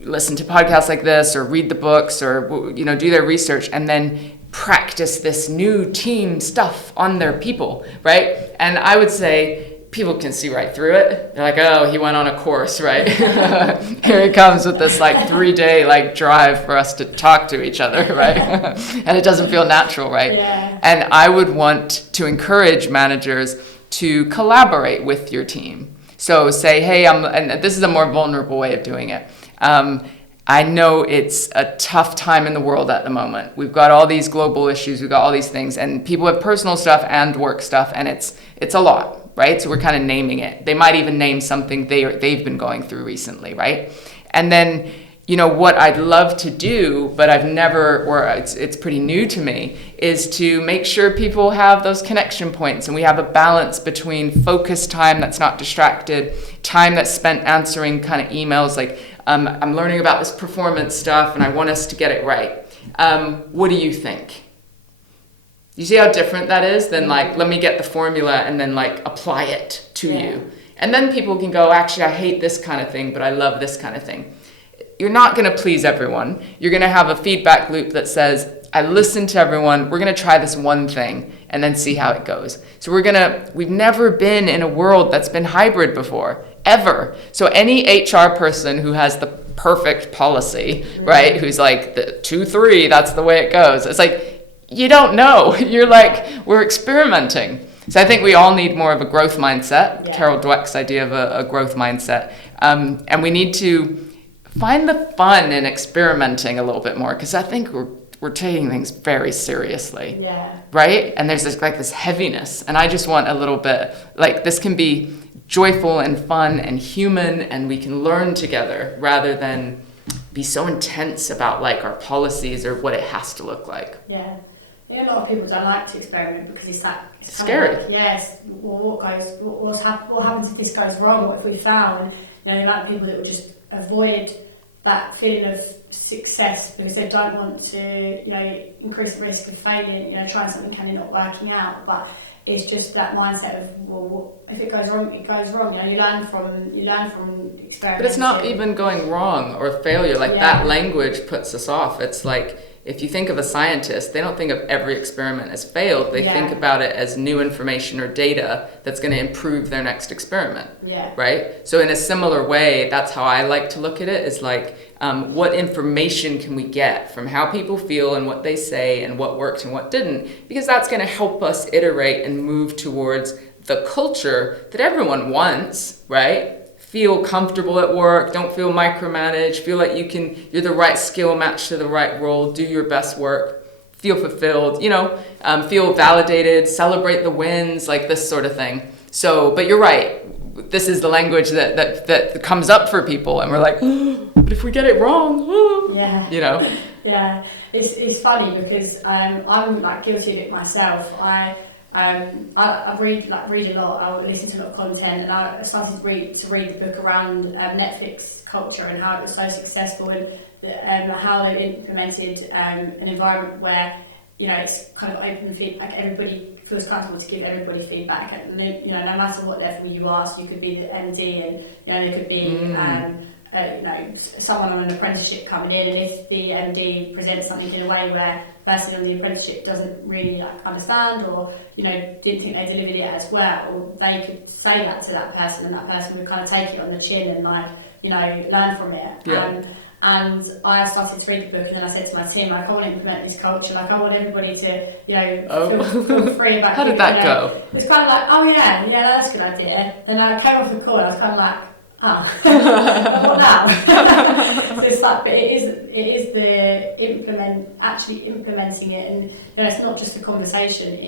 listen to podcasts like this or read the books or, you know, do their research and then practice this new team stuff on their people, right? And I would say people can see right through it. They're like, oh, he went on a course, right? Here he comes with this like 3-day like drive for us to talk to each other, right? And it doesn't feel natural, right? Yeah. And I would want to encourage managers to collaborate with your team. So say, hey, and this is a more vulnerable way of doing it. I know it's a tough time in the world at the moment. We've got all these global issues, we've got all these things, and people have personal stuff and work stuff, and it's a lot, right? So we're kind of naming it. They might even name something they've been going through recently, right? And then, you know, what I'd love to do, but I've never, or it's pretty new to me, is to make sure people have those connection points and we have a balance between focus time that's not distracted, time that's spent answering kind of emails like, I'm learning about this performance stuff and I want us to get it right. What do you think? You see how different that is than like, let me get the formula and then like apply it to you. And then people can go, actually, I hate this kind of thing, but I love this kind of thing. You're not going to please everyone. You're going to have a feedback loop that says, I listened to everyone. We're going to try this one thing and then see how it goes. So we've never been in a world that's been hybrid before, ever. So any HR person who has the perfect policy, right, who's like the 2-3, that's the way it goes. It's like, you don't know. You're like, we're experimenting. So I think we all need more of a growth mindset, Carol Dweck's idea of a growth mindset. And we need to find the fun in experimenting a little bit more, because I think we're we're taking things very seriously. Yeah. Right? And there's this heaviness. And I just want a little bit, like, this can be joyful and fun and human, and we can learn together rather than be so intense about like our policies or what it has to look like. Yeah. I think a lot of people don't like to experiment because it's scary. Like, yes, well, what happens if this goes wrong? What if we fail? And the amount of people that will just avoid that feeling of success because they don't want to, increase the risk of failing, trying something and it not working out. But it's just that mindset of, well, if it goes wrong, it goes wrong. You learn from experience. But it's not even going wrong or failure. Like that language puts us off. It's like, if you think of a scientist, they don't think of every experiment as failed. They think about it as new information or data that's going to improve their next experiment. Yeah. Right? So in a similar way, that's how I like to look at it, is like, what information can we get from how people feel and what they say and what worked and what didn't? Because that's going to help us iterate and move towards the culture that everyone wants, right? Feel comfortable at work, don't feel micromanaged, feel like you're the right skill match to the right role, do your best work, feel fulfilled, feel validated, celebrate the wins, like this sort of thing. So, but you're right, this is the language that comes up for people, and we're like, but if we get it wrong, Yeah, it's funny because I'm like guilty of it myself. I read a lot. I listen to a lot of content, and I started to read the book around Netflix culture and how it was so successful, and how they implemented an environment where it's kind of open feedback. Everybody feels comfortable to give everybody feedback, and no matter what level you ask, you could be the MD, and there could be someone on an apprenticeship coming in, and if the MD presents something in a way where the person on the apprenticeship doesn't really understand, or didn't think they delivered it as well, they could say that to that person, and that person would kind of take it on the chin and learn from it. Yeah. And I started to read the book, and then I said to my team, I want to implement this culture. I want everybody to, feel free about. How did that go? It's kind of like, oh yeah, that's a good idea. Then I came off the call, and I was kind of like, what now? So it's like, but it is the actually implementing it, and it's not just a conversation.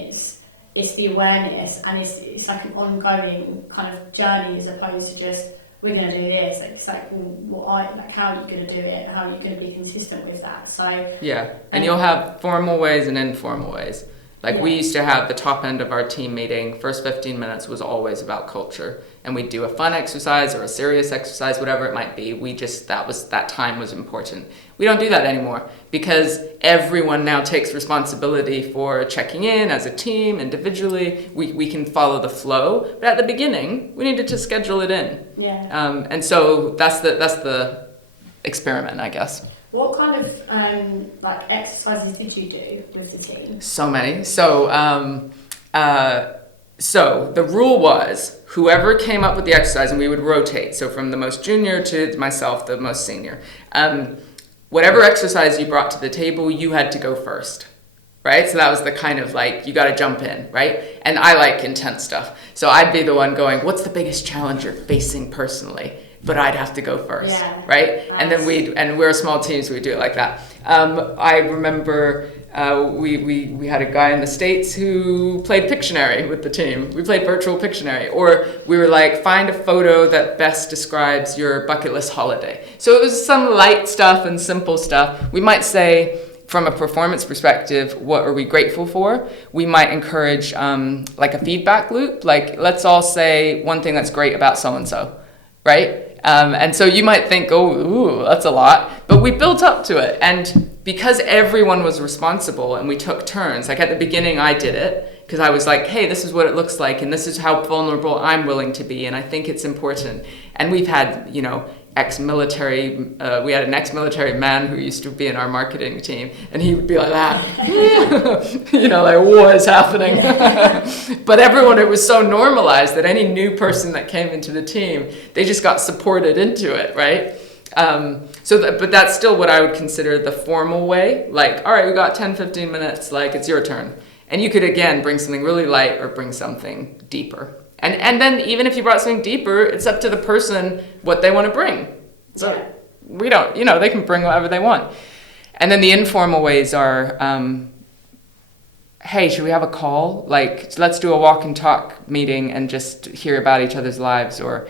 It's the awareness, and it's like an ongoing kind of journey, as opposed to just, we're going to do this. It's like, how are you going to do it? How are you going to be consistent with that? So yeah, and you'll have formal ways and informal ways. Like we used to have the top end of our team meeting, first 15 minutes was always about culture. And we'd do a fun exercise or a serious exercise, whatever it might be. That time was important. We don't do that anymore because everyone now takes responsibility for checking in as a team, individually. We can follow the flow. But at the beginning, we needed to schedule it in. Yeah. And so that's the experiment, I guess. What kind of exercises did you do with the team? So many. So the rule was whoever came up with the exercise, and we would rotate. So from the most junior to myself, the most senior. Whatever exercise you brought to the table, you had to go first. Right? So that was the kind of you got to jump in, right? And I like intense stuff. So I'd be the one going, what's the biggest challenge you're facing personally? But I'd have to go first, right? Nice. And then we're a small team, so we do it like that. I remember we had a guy in the States who played Pictionary with the team. We played virtual Pictionary. Or we were like, find a photo that best describes your bucket list holiday. So it was some light stuff and simple stuff. We might say, from a performance perspective, what are we grateful for? We might encourage a feedback loop. Like, let's all say one thing that's great about so-and-so, right? And so you might think, that's a lot. But we built up to it. And because everyone was responsible and we took turns, like at the beginning I did it, because I was like, hey, this is what it looks like, and this is how vulnerable I'm willing to be, and I think it's important. And we've had, ex-military, we had an ex-military man who used to be in our marketing team, and he would be like that, war is happening. But everyone, it was so normalized that any new person that came into the team, they just got supported into it, right? But that's still what I would consider the formal way. Like, all right, we got 10, 15 minutes, it's your turn. And you could, again, bring something really light or bring something deeper. And then even if you brought something deeper, it's up to the person what they want to bring. So we don't, they can bring whatever they want. And then the informal ways are, hey, should we have a call? Like, let's do a walk and talk meeting and just hear about each other's lives, or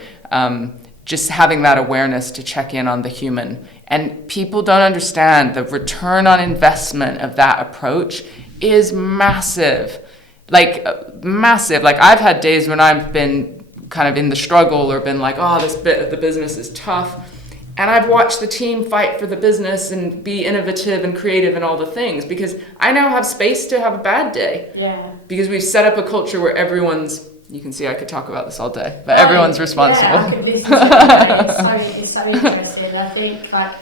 just having that awareness to check in on the human. And people don't understand the return on investment of that approach is massive. Like, massive. Like, I've had days when I've been kind of in the struggle or been like, oh, this bit of the business is tough. And I've watched the team fight for the business and be innovative and creative and all the things, because I now have space to have a bad day. Yeah. Because we've set up a culture where everyone's, you can see I could talk about this all day, but everyone's responsible. Yeah, I could listen to it. It's so interesting. I think like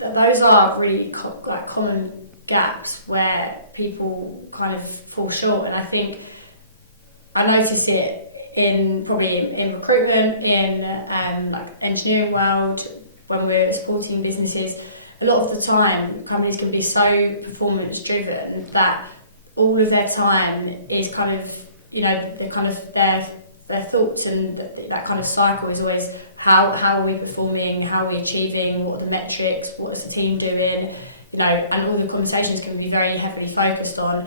those are really common gaps where people kind of fall short, and I think I notice it in recruitment, in like engineering world, when we're supporting businesses. A lot of the time, companies can be so performance driven that all of their time is kind of, you know, their thoughts, and that kind of cycle is always how are we performing, how are we achieving, what are the metrics, what is the team doing, you know, and all the conversations can be very heavily focused on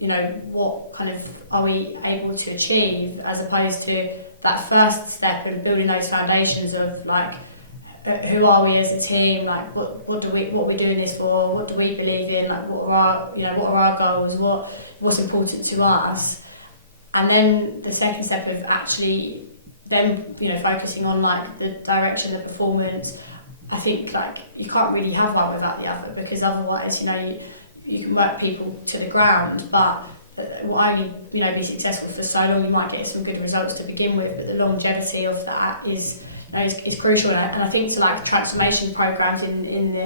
you know, what kind of are we able to achieve, as opposed to that first step and building those foundations of like who are we as a team, like what are we doing this for, what do we believe in, like what are our goals, what's important to us. And then the second step of actually then, you know, focusing on like the direction, the performance. I think like you can't really have one without the other, because otherwise, you know, you can work people to the ground, but will only, you know, be successful for so long. You might get some good results to begin with, but the longevity of that is, you know, is crucial. And I think so, like transformation programs in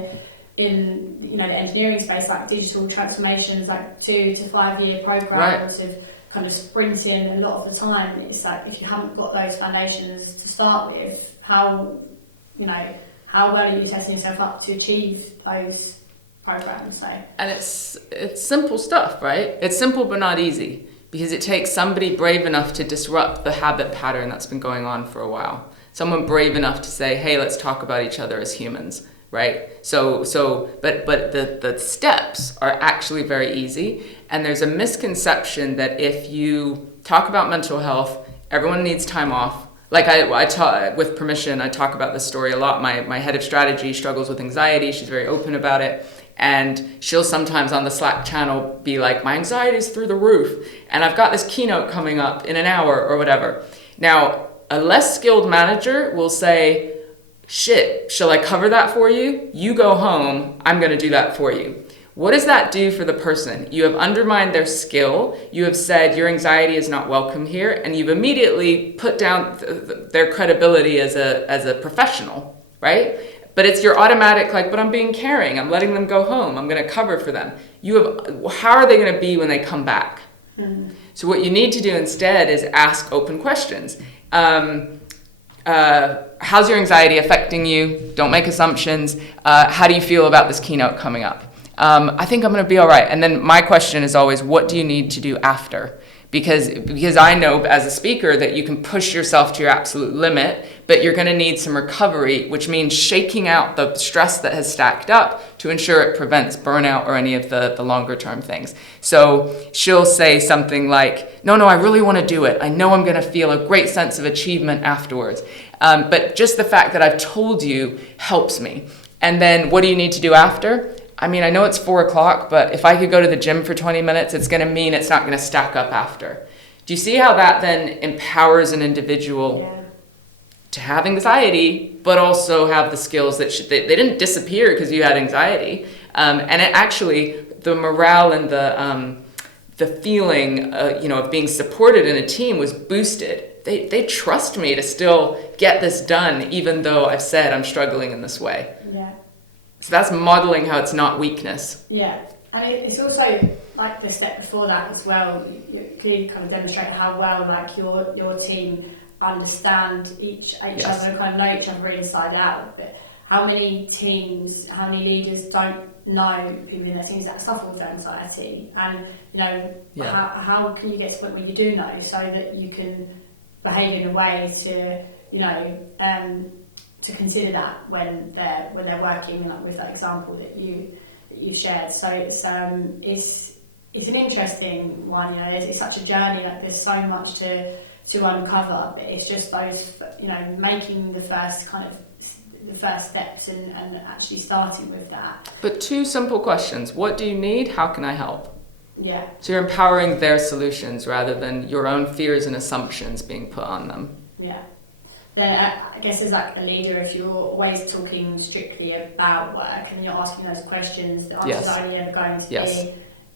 you know the engineering space, like digital transformations, like 2 to 5 year programs of kind of sprinting. A lot of the time, it's like if you haven't got those foundations to start with, how well are you testing yourself up to achieve those programs? So. And it's simple stuff, right? It's simple but not easy, because it takes somebody brave enough to disrupt the habit pattern that's been going on for a while. Someone brave enough to say, hey, let's talk about each other as humans, right? But the steps are actually very easy. And there's a misconception that if you talk about mental health, everyone needs time off. Like I talk, with permission, I talk about this story a lot. My head of strategy struggles with anxiety. She's very open about it. And she'll sometimes on the Slack channel be like, my anxiety is through the roof, and I've got this keynote coming up in an hour or whatever. Now, a less skilled manager will say, shit, shall I cover that for you? You go home, I'm going to do that for you. What does that do for the person? You have undermined their skill. You have said your anxiety is not welcome here, and you've immediately put down their credibility as a professional, right? But it's your automatic, like, but I'm being caring. I'm letting them go home. I'm going to cover for them. How are they going to be when they come back? Mm. So what you need to do instead is ask open questions. How's your anxiety affecting you? Don't make assumptions. How do you feel about this keynote coming up? I think I'm going to be all right. And then my question is always, what do you need to do after? Because I know as a speaker that you can push yourself to your absolute limit, but you're going to need some recovery, which means shaking out the stress that has stacked up to ensure it prevents burnout or any of the longer term things. So she'll say something like, no, I really want to do it. I know I'm going to feel a great sense of achievement afterwards. But just the fact that I've told you helps me. And then what do you need to do after? I mean, I know it's 4:00, but if I could go to the gym for 20 minutes, it's going to mean it's not going to stack up after. Do you see how that then empowers an individual to have anxiety, but also have the skills that they didn't disappear because you had anxiety. And it actually, the morale and the feeling, of being supported in a team was boosted. They trust me to still get this done, even though I've said I'm struggling in this way. Yeah. So that's modeling how it's not weakness. Yeah, and it's also like the step before that as well. You clearly kind of demonstrate how well like your team understand each Yes. other and kind of know each other inside out. But how many teams, how many leaders don't know people in their teams that suffer with anxiety? And how can you get to the point where you do know, so that you can behave in a way to consider that when they're working, like with that example that you shared. So it's an interesting one. It's such a journey. Like there's so much to uncover, but it's just those, making the first steps and actually starting with that. But 2 simple questions. What do you need? How can I help? Yeah. So you're empowering their solutions rather than your own fears and assumptions being put on them. Yeah. Then I guess as like a leader, if you're always talking strictly about work and you're asking those questions, the answers are only ever going to be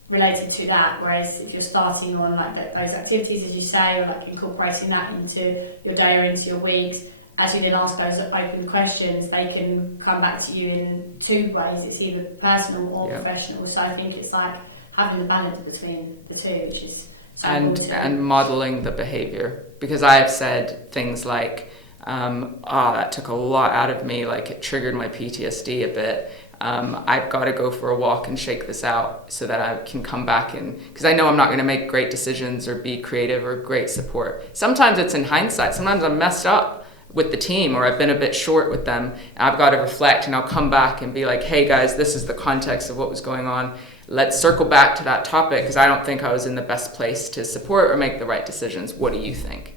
related to that. Whereas if you're starting on like those activities, as you say, or like incorporating that into your day or into your weeks, as you then ask those open questions, they can come back to you in 2 ways. It's either personal or professional. So I think it's like having the balance between the 2, which is so important. And modeling the behavior. Because I have said things like, that took a lot out of me, like it triggered my PTSD a bit. I've got to go for a walk and shake this out so that I can come back because I know I'm not going to make great decisions or be creative or great support. Sometimes it's in hindsight. Sometimes I'm messed up with the team or I've been a bit short with them. And I've got to reflect and I'll come back and be like, hey guys, this is the context of what was going on. Let's circle back to that topic because I don't think I was in the best place to support or make the right decisions. What do you think?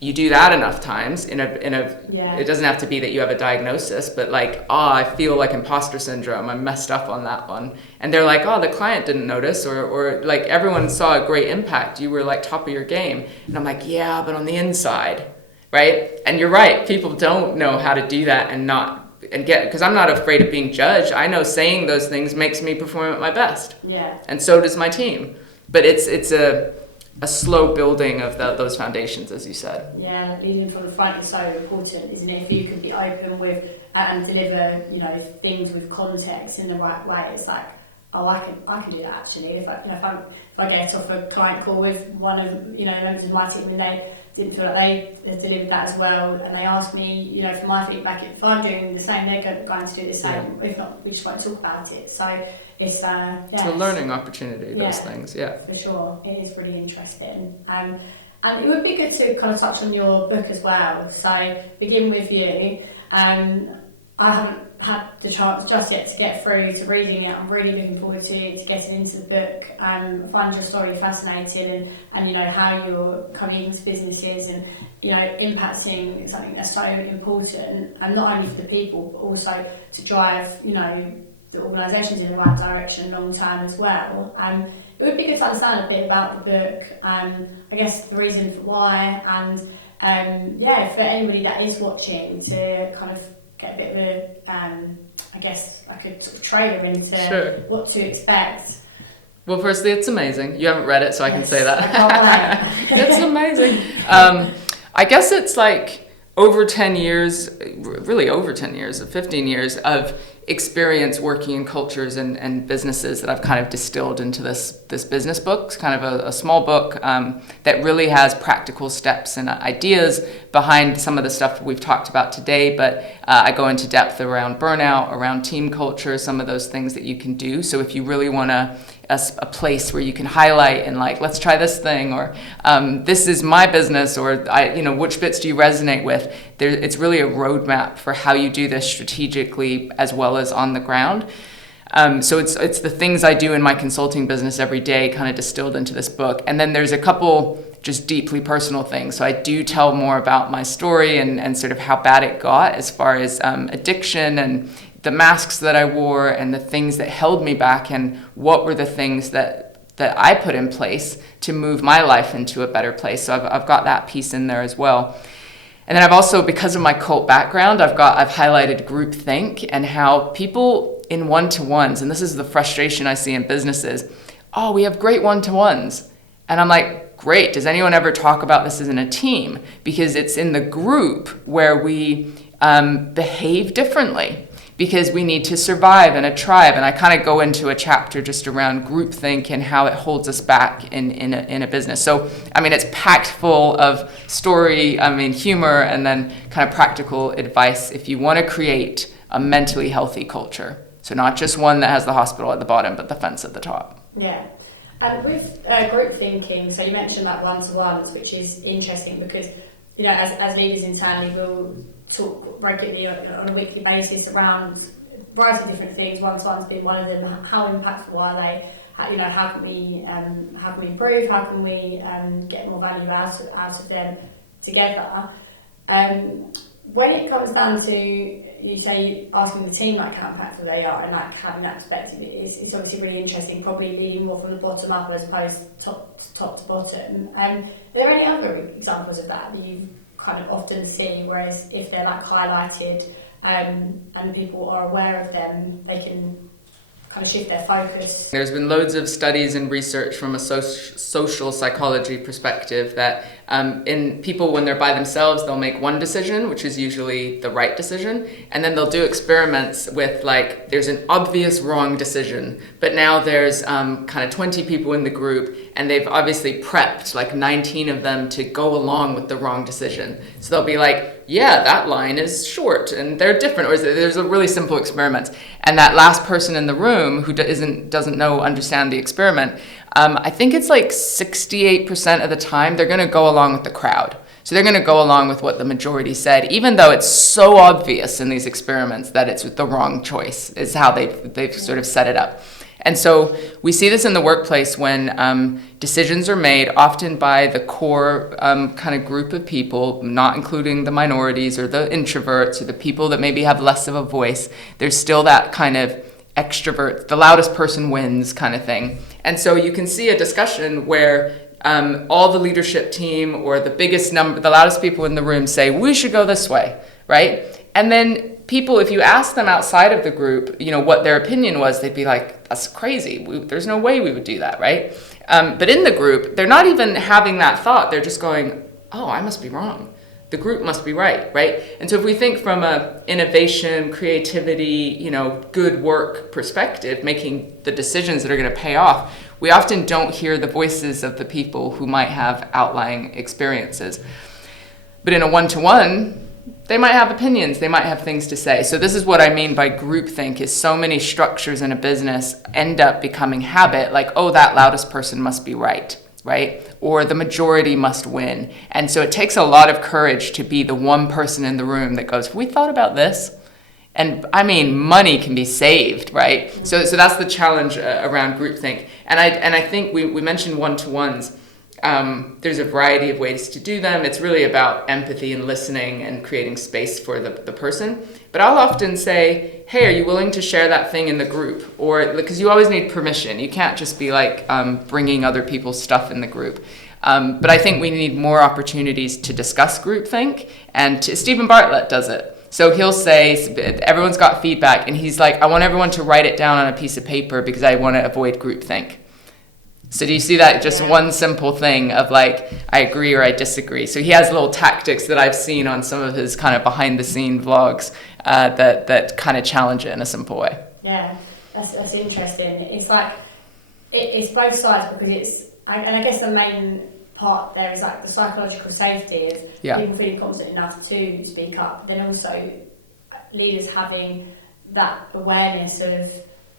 You do that enough times it doesn't have to be that you have a diagnosis, but like, I feel like imposter syndrome. I messed up on that one. And they're like, the client didn't notice or like everyone saw a great impact. You were like top of your game. And I'm like, yeah, but on the inside, right? And you're right. People don't know how to do that because I'm not afraid of being judged. I know saying those things makes me perform at my best. Yeah. And so does my team. But it's a slow building of those foundations, as you said. Yeah, leading from the front is so important, isn't it? If you could be open with and deliver, things with context in the right way, it's like, I can do that actually. If I get off a client call with one of members of my team and they didn't feel like they delivered that as well, and they asked me, for my feedback, if I'm doing the same, they're going to do the same. If not, we just won't talk about it. So it's it's a learning opportunity. Those things, for sure. It is really interesting, and it would be good to kind of touch on your book as well. So begin with you. I haven't had the chance just yet to get through to reading it. I'm really looking forward to getting into the book. I find your story fascinating and how you're coming into businesses and impacting something that's so important, and not only for the people but also to drive the organisations in the right direction long term as well. It would be good to understand a bit about the book, I guess the reason for why, and for anybody that is watching to kind of get a bit of a, I guess like a sort of trailer into what to expect. Well, firstly, it's amazing. You haven't read it, so I can say that. I can't wait. It's amazing. I guess it's like over 10 years, really over 10 years, 15 years of experience working in cultures and businesses that I've kind of distilled into this business book. It's kind of a small book that really has practical steps and ideas behind some of the stuff we've talked about today, but I go into depth around burnout, around team culture, some of those things that you can do. So if you really want a place where you can highlight and like, let's try this thing, or this is my business, or which bits do you resonate with? It's really a roadmap for how you do this strategically as well as on the ground. So it's the things I do in my consulting business every day kind of distilled into this book. And then there's a couple just deeply personal things. So I do tell more about my story and sort of how bad it got as far as addiction and the masks that I wore and the things that held me back, and what were the things that I put in place to move my life into a better place. So I've got that piece in there as well. And then I've also, because of my cult background, I've highlighted groupthink and how people in one-to-ones, and this is the frustration I see in businesses, we have great one-to-ones. And I'm like, great, does anyone ever talk about this as in a team? Because it's in the group where we behave differently, because we need to survive in a tribe. And I kind of go into a chapter just around groupthink and how it holds us back in a business. So, it's packed full of story, humor, and then kind of practical advice if you want to create a mentally healthy culture. So not just one that has the hospital at the bottom, but the fence at the top. Yeah. And with group thinking, so you mentioned like one-to-ones, which is interesting because you know, as leaders internally, we'll talk regularly on a weekly basis around a variety of different things. One-to-one's been one of them. How impactful are they? You know, how can we improve? How can we get more value out of them together? When it comes down to, you say, asking the team like how impactful they are and like having that perspective, it's obviously really interesting, probably leading more from the bottom up as opposed to top to bottom. Are there any other examples of that you kind of often see, whereas if they're like highlighted and people are aware of them, they can kind of shift their focus? There's been loads of studies and research from a social psychology perspective that in people, when they're by themselves, they'll make one decision, which is usually the right decision, and then they'll do experiments with like, there's an obvious wrong decision, but now there's kind of 20 people in the group, and they've obviously prepped like 19 of them to go along with the wrong decision. So they'll be like, yeah, that line is short and they're different, or there's a really simple experiment, and that last person in the room who doesn't understand the experiment, I think it's like 68% of the time they're going to go along with the crowd. So they're going to go along with what the majority said, even though it's so obvious in these experiments that it's the wrong choice, is how they've sort of set it up. And so we see this in the workplace when decisions are made, often by the core kind of group of people, not including the minorities or the introverts or the people that maybe have less of a voice. There's still that kind of extrovert, the loudest person wins kind of thing. And so you can see a discussion where all the leadership team or the loudest people in the room say, we should go this way, right? And then people, if you ask them outside of the group, you know, what their opinion was, they'd be like, that's crazy. There's no way we would do that, right? But in the group, they're not even having that thought. They're just going, oh, I must be wrong. The group must be right? And so if we think from a innovation, creativity, you know, good work perspective, making the decisions that are going to pay off, we often don't hear the voices of the people who might have outlying experiences. But in a one-to-one, they might have opinions, they might have things to say. So this is what I mean by groupthink, is so many structures in a business end up becoming habit, like, oh, that loudest person must be right? Or the majority must win. And so it takes a lot of courage to be the one person in the room that goes, have we thought about this? And I mean, money can be saved, right? So that's the challenge around groupthink. And I think we mentioned one-to-ones. There's a variety of ways to do them. It's really about empathy and listening and creating space for the person. But I'll often say, hey, are you willing to share that thing in the group? Or, because you always need permission. You can't just be like bringing other people's stuff in the group. But I think we need more opportunities to discuss groupthink. And Stephen Bartlett does it. So he'll say, everyone's got feedback. And he's like, I want everyone to write it down on a piece of paper because I want to avoid groupthink. So do you see that? Just one simple thing of like, I agree or I disagree. So he has little tactics that I've seen on some of his kind of behind the scene vlogs that kind of challenge it in a simple way. Yeah, that's interesting. It's like, it's both sides, because and I guess the main part there is like the psychological safety of people feeling confident enough to speak up, then also leaders having that awareness of,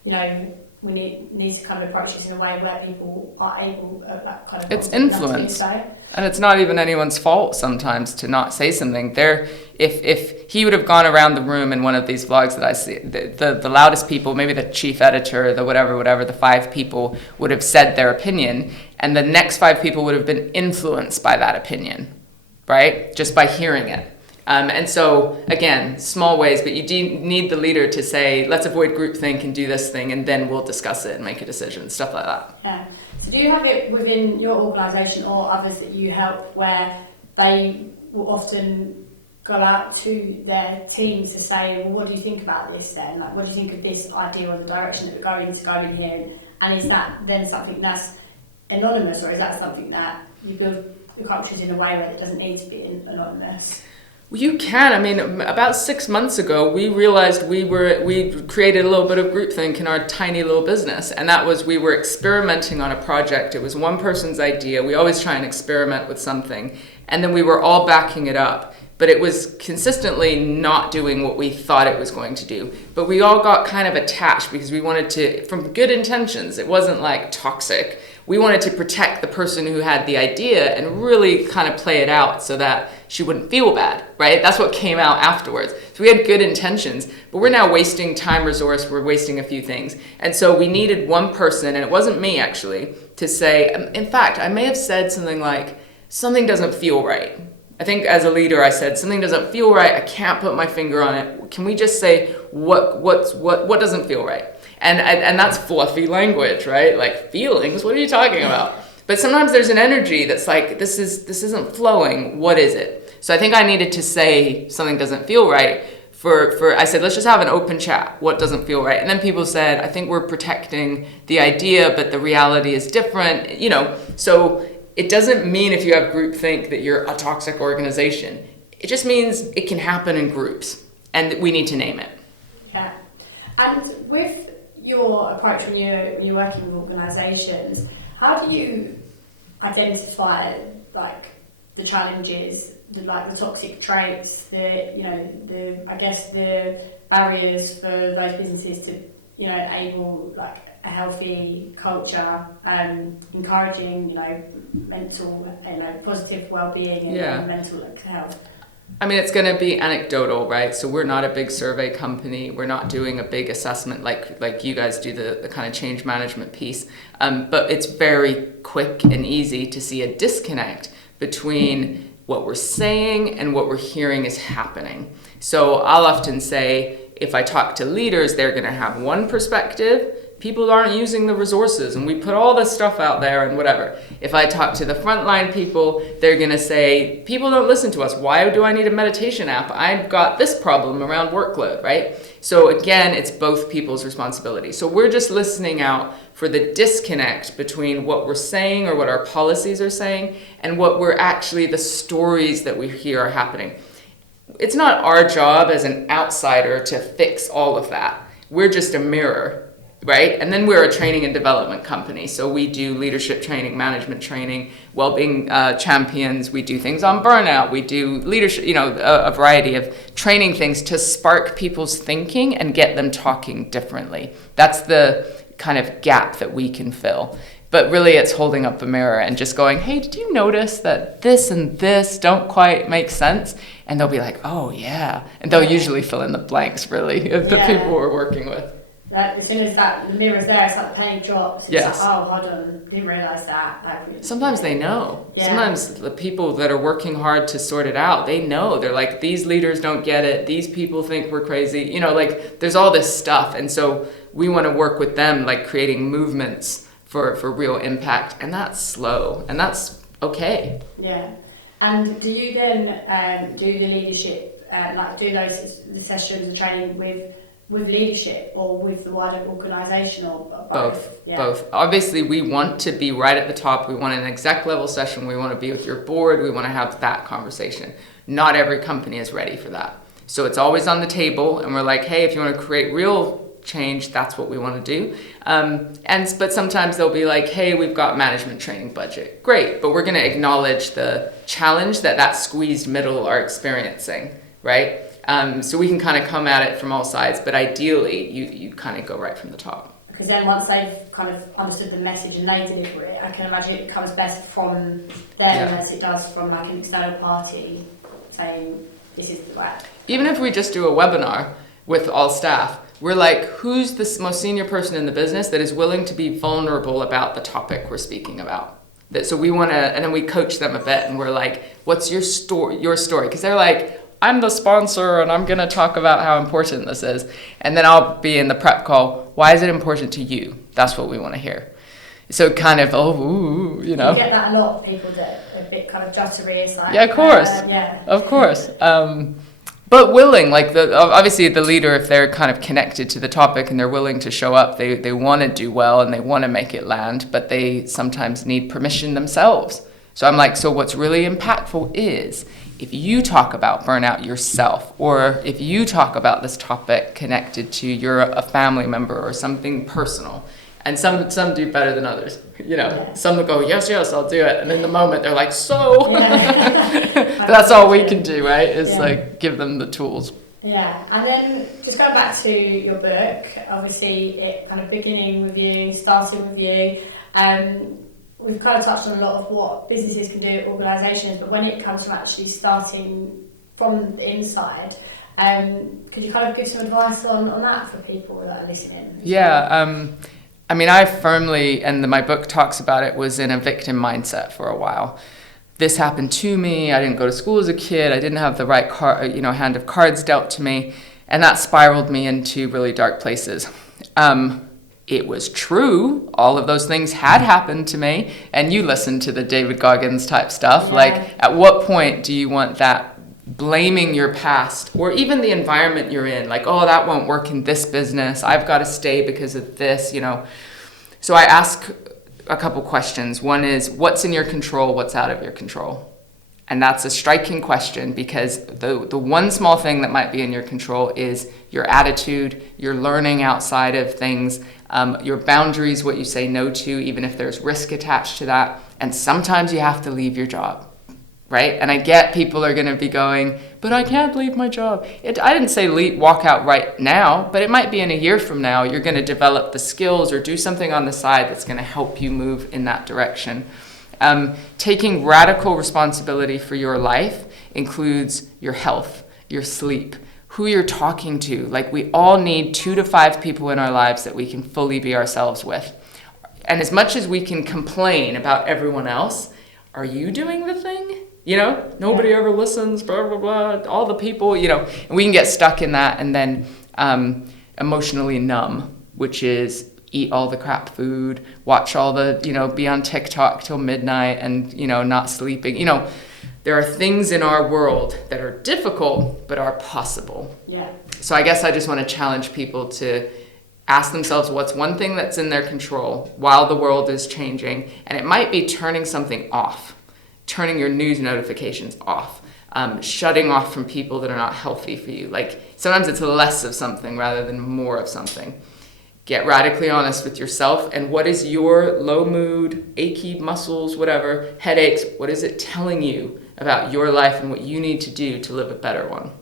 you know, we need to kind of approach this in a way where people are able that kind of. It's influence, and it's not even anyone's fault sometimes to not say something. If he would have gone around the room in one of these vlogs that I see, the loudest people, maybe the chief editor, the whatever, the 5 people would have said their opinion, and the next 5 people would have been influenced by that opinion, right? Just by hearing it. And so, again, small ways, but you need the leader to say, let's avoid groupthink and do this thing, and then we'll discuss it and make a decision, stuff like that. Yeah. So do you have it within your organisation or others that you help where they will often go out to their teams to say, well, what do you think about this then? Like, what do you think of this idea or the direction that we're going to go in here? And is that then something that's anonymous, or is that something that you build the cultures in a way where it doesn't need to be anonymous? Well, you can. I mean, about 6 months ago, we realized we created a little bit of groupthink in our tiny little business. And that was, we were experimenting on a project. It was one person's idea. We always try and experiment with something. And then we were all backing it up. But it was consistently not doing what we thought it was going to do. But we all got kind of attached because we wanted to, from good intentions, it wasn't like toxic. We wanted to protect the person who had the idea and really kind of play it out so that she wouldn't feel bad, right? That's what came out afterwards. So we had good intentions, but we're now wasting time, resource, we're wasting a few things. And so we needed one person, and it wasn't me actually, to say, in fact, I may have said something like, something doesn't feel right. I think as a leader, I said, something doesn't feel right. I can't put my finger on it. Can we just say what doesn't feel right? And that's fluffy language, right? Like feelings, what are you talking about? But sometimes there's an energy that's like, this isn't flowing. What is it? So I think I needed to say something doesn't feel right. I said, let's just have an open chat. What doesn't feel right? And then people said, I think we're protecting the idea, but the reality is different. So it doesn't mean if you have groupthink that you're a toxic organization. It just means it can happen in groups, and we need to name it. Yeah. And with your approach when you're working with organisations, how do you identify like the challenges, the toxic traits, the barriers for those businesses to enable like a healthy culture, encouraging mental positive well-being and mental health? I mean, it's going to be anecdotal, right? So we're not a big survey company. We're not doing a big assessment like you guys do the kind of change management piece. But it's very quick and easy to see a disconnect between what we're saying and what we're hearing is happening. So I'll often say, if I talk to leaders, they're going to have one perspective. People aren't using the resources, and we put all this stuff out there and whatever. If I talk to the frontline people, they're going to say, people don't listen to us. Why do I need a meditation app? I've got this problem around workload, right? So again, it's both people's responsibility. So we're just listening out for the disconnect between what we're saying or what our policies are saying and what we're actually, the stories that we hear are happening. It's not our job as an outsider to fix all of that. We're just a mirror. Right? And then we're a training and development company. So we do leadership training, management training, well-being champions. We do things on burnout. We do leadership, a variety of training things to spark people's thinking and get them talking differently. That's the kind of gap that we can fill. But really it's holding up a mirror and just going, hey, did you notice that this and this don't quite make sense? And they'll be like, oh yeah. And they'll usually fill in the blanks really of the people we're working with. As soon as the mirror's there, it's like the penny drops. It's like, oh, hold on, didn't realise that. Sometimes they know. Yeah. Sometimes the people that are working hard to sort it out, they know. They're like, these leaders don't get it. These people think we're crazy. There's all this stuff. And so we want to work with them, like creating movements for real impact. And that's slow. And that's okay. Yeah. And do you then do the leadership, do the sessions, the training with leadership or with the wider organisation, or both? Both. Obviously, we want to be right at the top. We want an exec level session. We want to be with your board. We want to have that conversation. Not every company is ready for that. So it's always on the table, and we're like, hey, if you want to create real change, that's what we want to do. But sometimes they'll be like, hey, we've got management training budget. Great, but we're going to acknowledge the challenge that squeezed middle are experiencing, right? So we can kind of come at it from all sides, but ideally you kind of go right from the top. Because then once they've kind of understood the message and they deliver it, I can imagine it comes best from them as it does from like an external party saying this is the way. Even if we just do a webinar with all staff, we're like, who's the most senior person in the business that is willing to be vulnerable about the topic we're speaking about? So we want to, and then we coach them a bit, and we're like, what's your story? Because they're like, I'm the sponsor and I'm going to talk about how important this is. And then I'll be in the prep call. Why is it important to you? That's what we want to hear. So kind of, You get that a lot of people that are a bit kind of juddery. It's like, yeah, of course. Of course. But willing, like obviously the leader, if they're kind of connected to the topic and they're willing to show up, they want to do well and they want to make it land, but they sometimes need permission themselves. So I'm like, so what's really impactful is if you talk about burnout yourself, or if you talk about this topic connected to a family member or something personal, and some do better than others, some will go, yes, I'll do it. And in the moment they're like, that's all we can do, right? Is like give them the tools. Yeah, and then just going back to your book, obviously it kind of beginning with you, starting with you, we've kind of touched on a lot of what businesses can do, organisations, but when it comes to actually starting from the inside, could you kind of give some advice on that for people that are listening? Yeah, I mean, I firmly, and my book talks about it, was in a victim mindset for a while. This happened to me. I didn't go to school as a kid. I didn't have the right hand of cards dealt to me, and that spiraled me into really dark places. It was true. All of those things had happened to me, and you listened to the David Goggins type stuff. Yeah. Like, at what point do you want that blaming your past or even the environment you're in? Like, oh, that won't work in this business. I've got to stay because of this, So I ask a couple questions. One is, what's in your control? What's out of your control? And that's a striking question, because the one small thing that might be in your control is your attitude, your learning outside of things, your boundaries, what you say no to, even if there's risk attached to that. And sometimes you have to leave your job, right? And I get people are going to be going, but I can't leave my job. I didn't say walk out right now, but it might be in a year from now, you're going to develop the skills or do something on the side that's going to help you move in that direction. Taking radical responsibility for your life includes your health, your sleep, who you're talking to. Like, we all need 2 to 5 people in our lives that we can fully be ourselves with. And as much as we can complain about everyone else, are you doing the thing? Nobody ever listens, blah, blah, blah, all the people, and we can get stuck in that and then emotionally numb, which is eat all the crap food, watch all the, be on TikTok till midnight and, not sleeping. There are things in our world that are difficult, but are possible. Yeah. So I guess I just want to challenge people to ask themselves what's one thing that's in their control while the world is changing. And it might be turning something off, turning your news notifications off, shutting off from people that are not healthy for you. Like, sometimes it's less of something rather than more of something. Get radically honest with yourself, and what is your low mood, achy muscles, whatever, headaches, what is it telling you about your life and what you need to do to live a better one?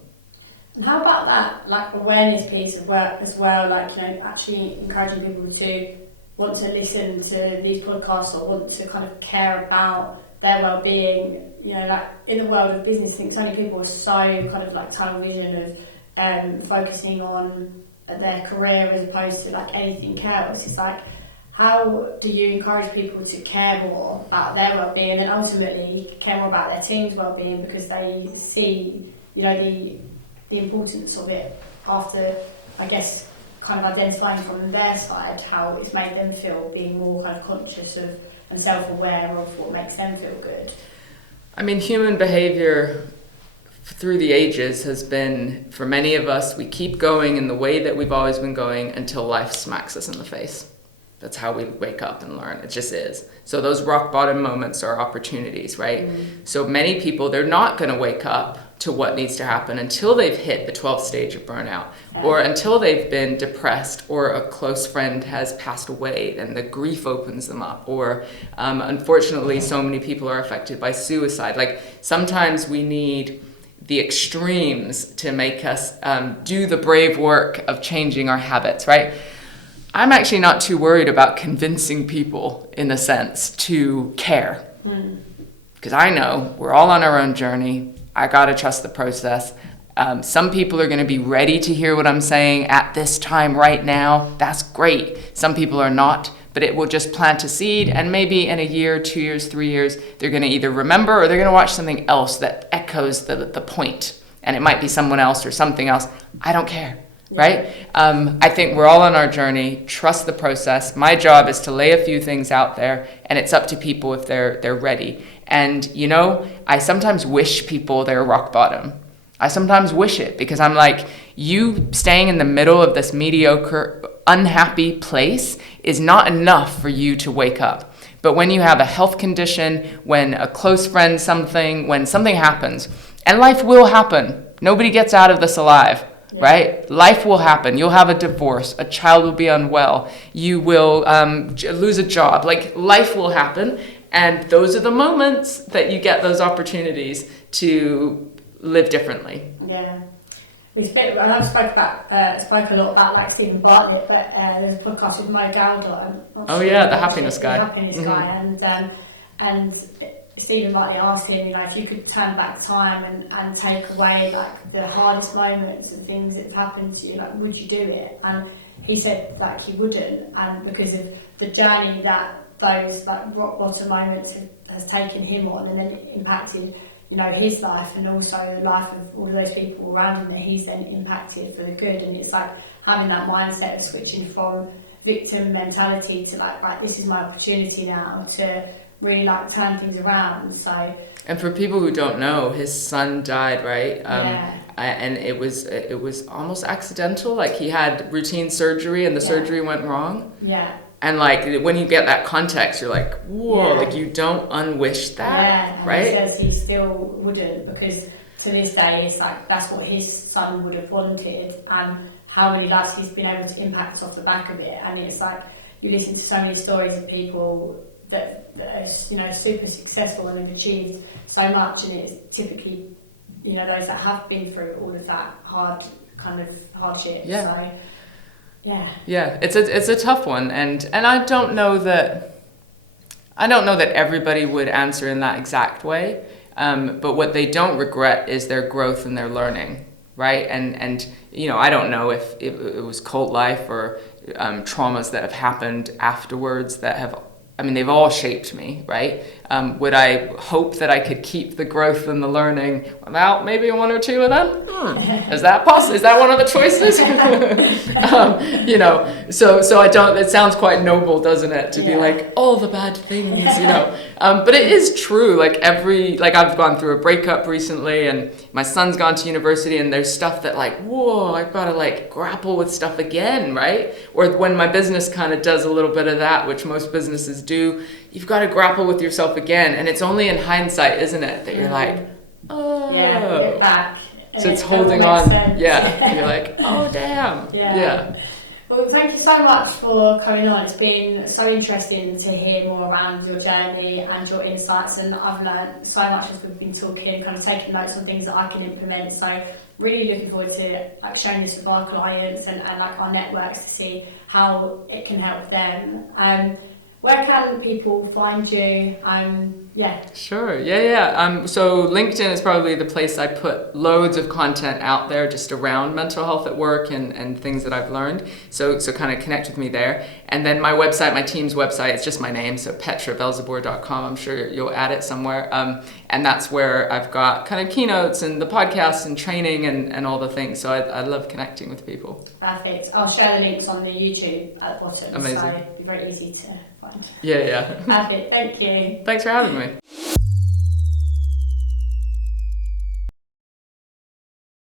And how about that, like, awareness piece of work as well, like, actually encouraging people to want to listen to these podcasts or want to kind of care about their well-being, like, in the world of business, I think so many people are so kind of like tunnel vision of focusing on their career as opposed to like anything else. It's like, how do you encourage people to care more about their well-being and ultimately care more about their team's well-being, because they see, the importance of it after, I guess, kind of identifying from their side how it's made them feel, being more kind of conscious of and self-aware of what makes them feel good? I mean, human behavior through the ages has been, for many of us, we keep going in the way that we've always been going until life smacks us in the face. That's how we wake up and learn. It just is. So those rock bottom moments are opportunities, right? So many people, they're not going to wake up to what needs to happen until they've hit the 12th stage of burnout, or until they've been depressed, or a close friend has passed away and the grief opens them up, or unfortunately so many people are affected by suicide. Like, sometimes we need the extremes to make us do the brave work of changing our habits, right? I'm actually not too worried about convincing people, in a sense, to care. Because I know we're all on our own journey. I gotta trust the process. Some people are gonna be ready to hear what I'm saying at this time right now. That's great. Some people are not, but it will just plant a seed, and maybe in a year, 2 years, 3 years, they're gonna either remember or they're gonna watch something else that echoes the point. And it might be someone else or something else. I don't care. Right? I think we're all on our journey. Trust the process. My job is to lay a few things out there, and it's up to people if they're ready. And, I sometimes wish people they're rock bottom. I sometimes wish it, because I'm like, you staying in the middle of this mediocre, unhappy place is not enough for you to wake up. But when you have a health condition, when a close friend when something happens, and life will happen. Nobody gets out of this alive. Right? Life will happen. You'll have a divorce. A child will be unwell. You will lose a job. Like, life will happen. And those are the moments that you get those opportunities to live differently. Yeah. I've spoke a lot about like Stephen Bartlett, but there's a podcast with Mo Gowder. The happiness guy. The happiness guy, and Stephen Bartlett asked him, if you could turn back time and take away like the hardest moments and things that have happened to you, like would you do it? And he said like he wouldn't, and because of the journey that those like rock bottom moments has taken him on, and then it impacted his life and also the life of all of those people around him that he's then impacted for the good. And it's like having that mindset of switching from victim mentality to like, right, this is my opportunity now to really like turn things around. So, and for people who don't know, his son died, right? Yeah. And it was almost accidental. Like he had routine surgery and the surgery went wrong. Yeah. And like when you get that context, you're like, whoa, like you don't unwish that, and right? He says he still wouldn't, because to this day it's like that's what his son would have wanted, and how many lives he's been able to impact off the back of it. And it's like you listen to so many stories of people that are super successful and have achieved so much, and it's typically those that have been through all of that hardship. So yeah, it's a tough one, and I don't know that everybody would answer in that exact way, but what they don't regret is their growth and their learning, right? And I don't know if it was cult life or traumas that have happened afterwards that have, they've all shaped me, right? Would I hope that I could keep the growth and the learning without maybe one or two of them? Is that possible? Is that one of the choices? So I don't, it sounds quite noble, doesn't it? To be like, all the bad things, but it is true. Like I've gone through a breakup recently, and my son's gone to university, and there's stuff that like, whoa, I've got to like grapple with stuff again, right? Or when my business kind of does a little bit of that, which most businesses do, you've got to grapple with yourself again. And it's only in hindsight, isn't it, that you're like, oh. Get back. So it's holding on. Yeah. You're like, oh, damn. Yeah. Well, thank you so much for coming on. It's been so interesting to hear more around your journey and your insights, and I've learned so much as we've been talking, kind of taking notes on things that I can implement. So really looking forward to like sharing this with our clients and like our networks to see how it can help them. Where can people find you? Sure. So LinkedIn is probably the place I put loads of content out there just around mental health at work and things that I've learned. So kind of connect with me there. And then my website, my team's website, it's just my name. So Petra, Velzeboer.com. I'm sure you'll add it somewhere. And that's where I've got kind of keynotes and the podcasts and training and all the things. So I love connecting with people. Perfect. I'll share the links on the YouTube at the bottom. Amazing. So it'll be very easy to find. Yeah. Perfect. Thank you. Thanks for having me.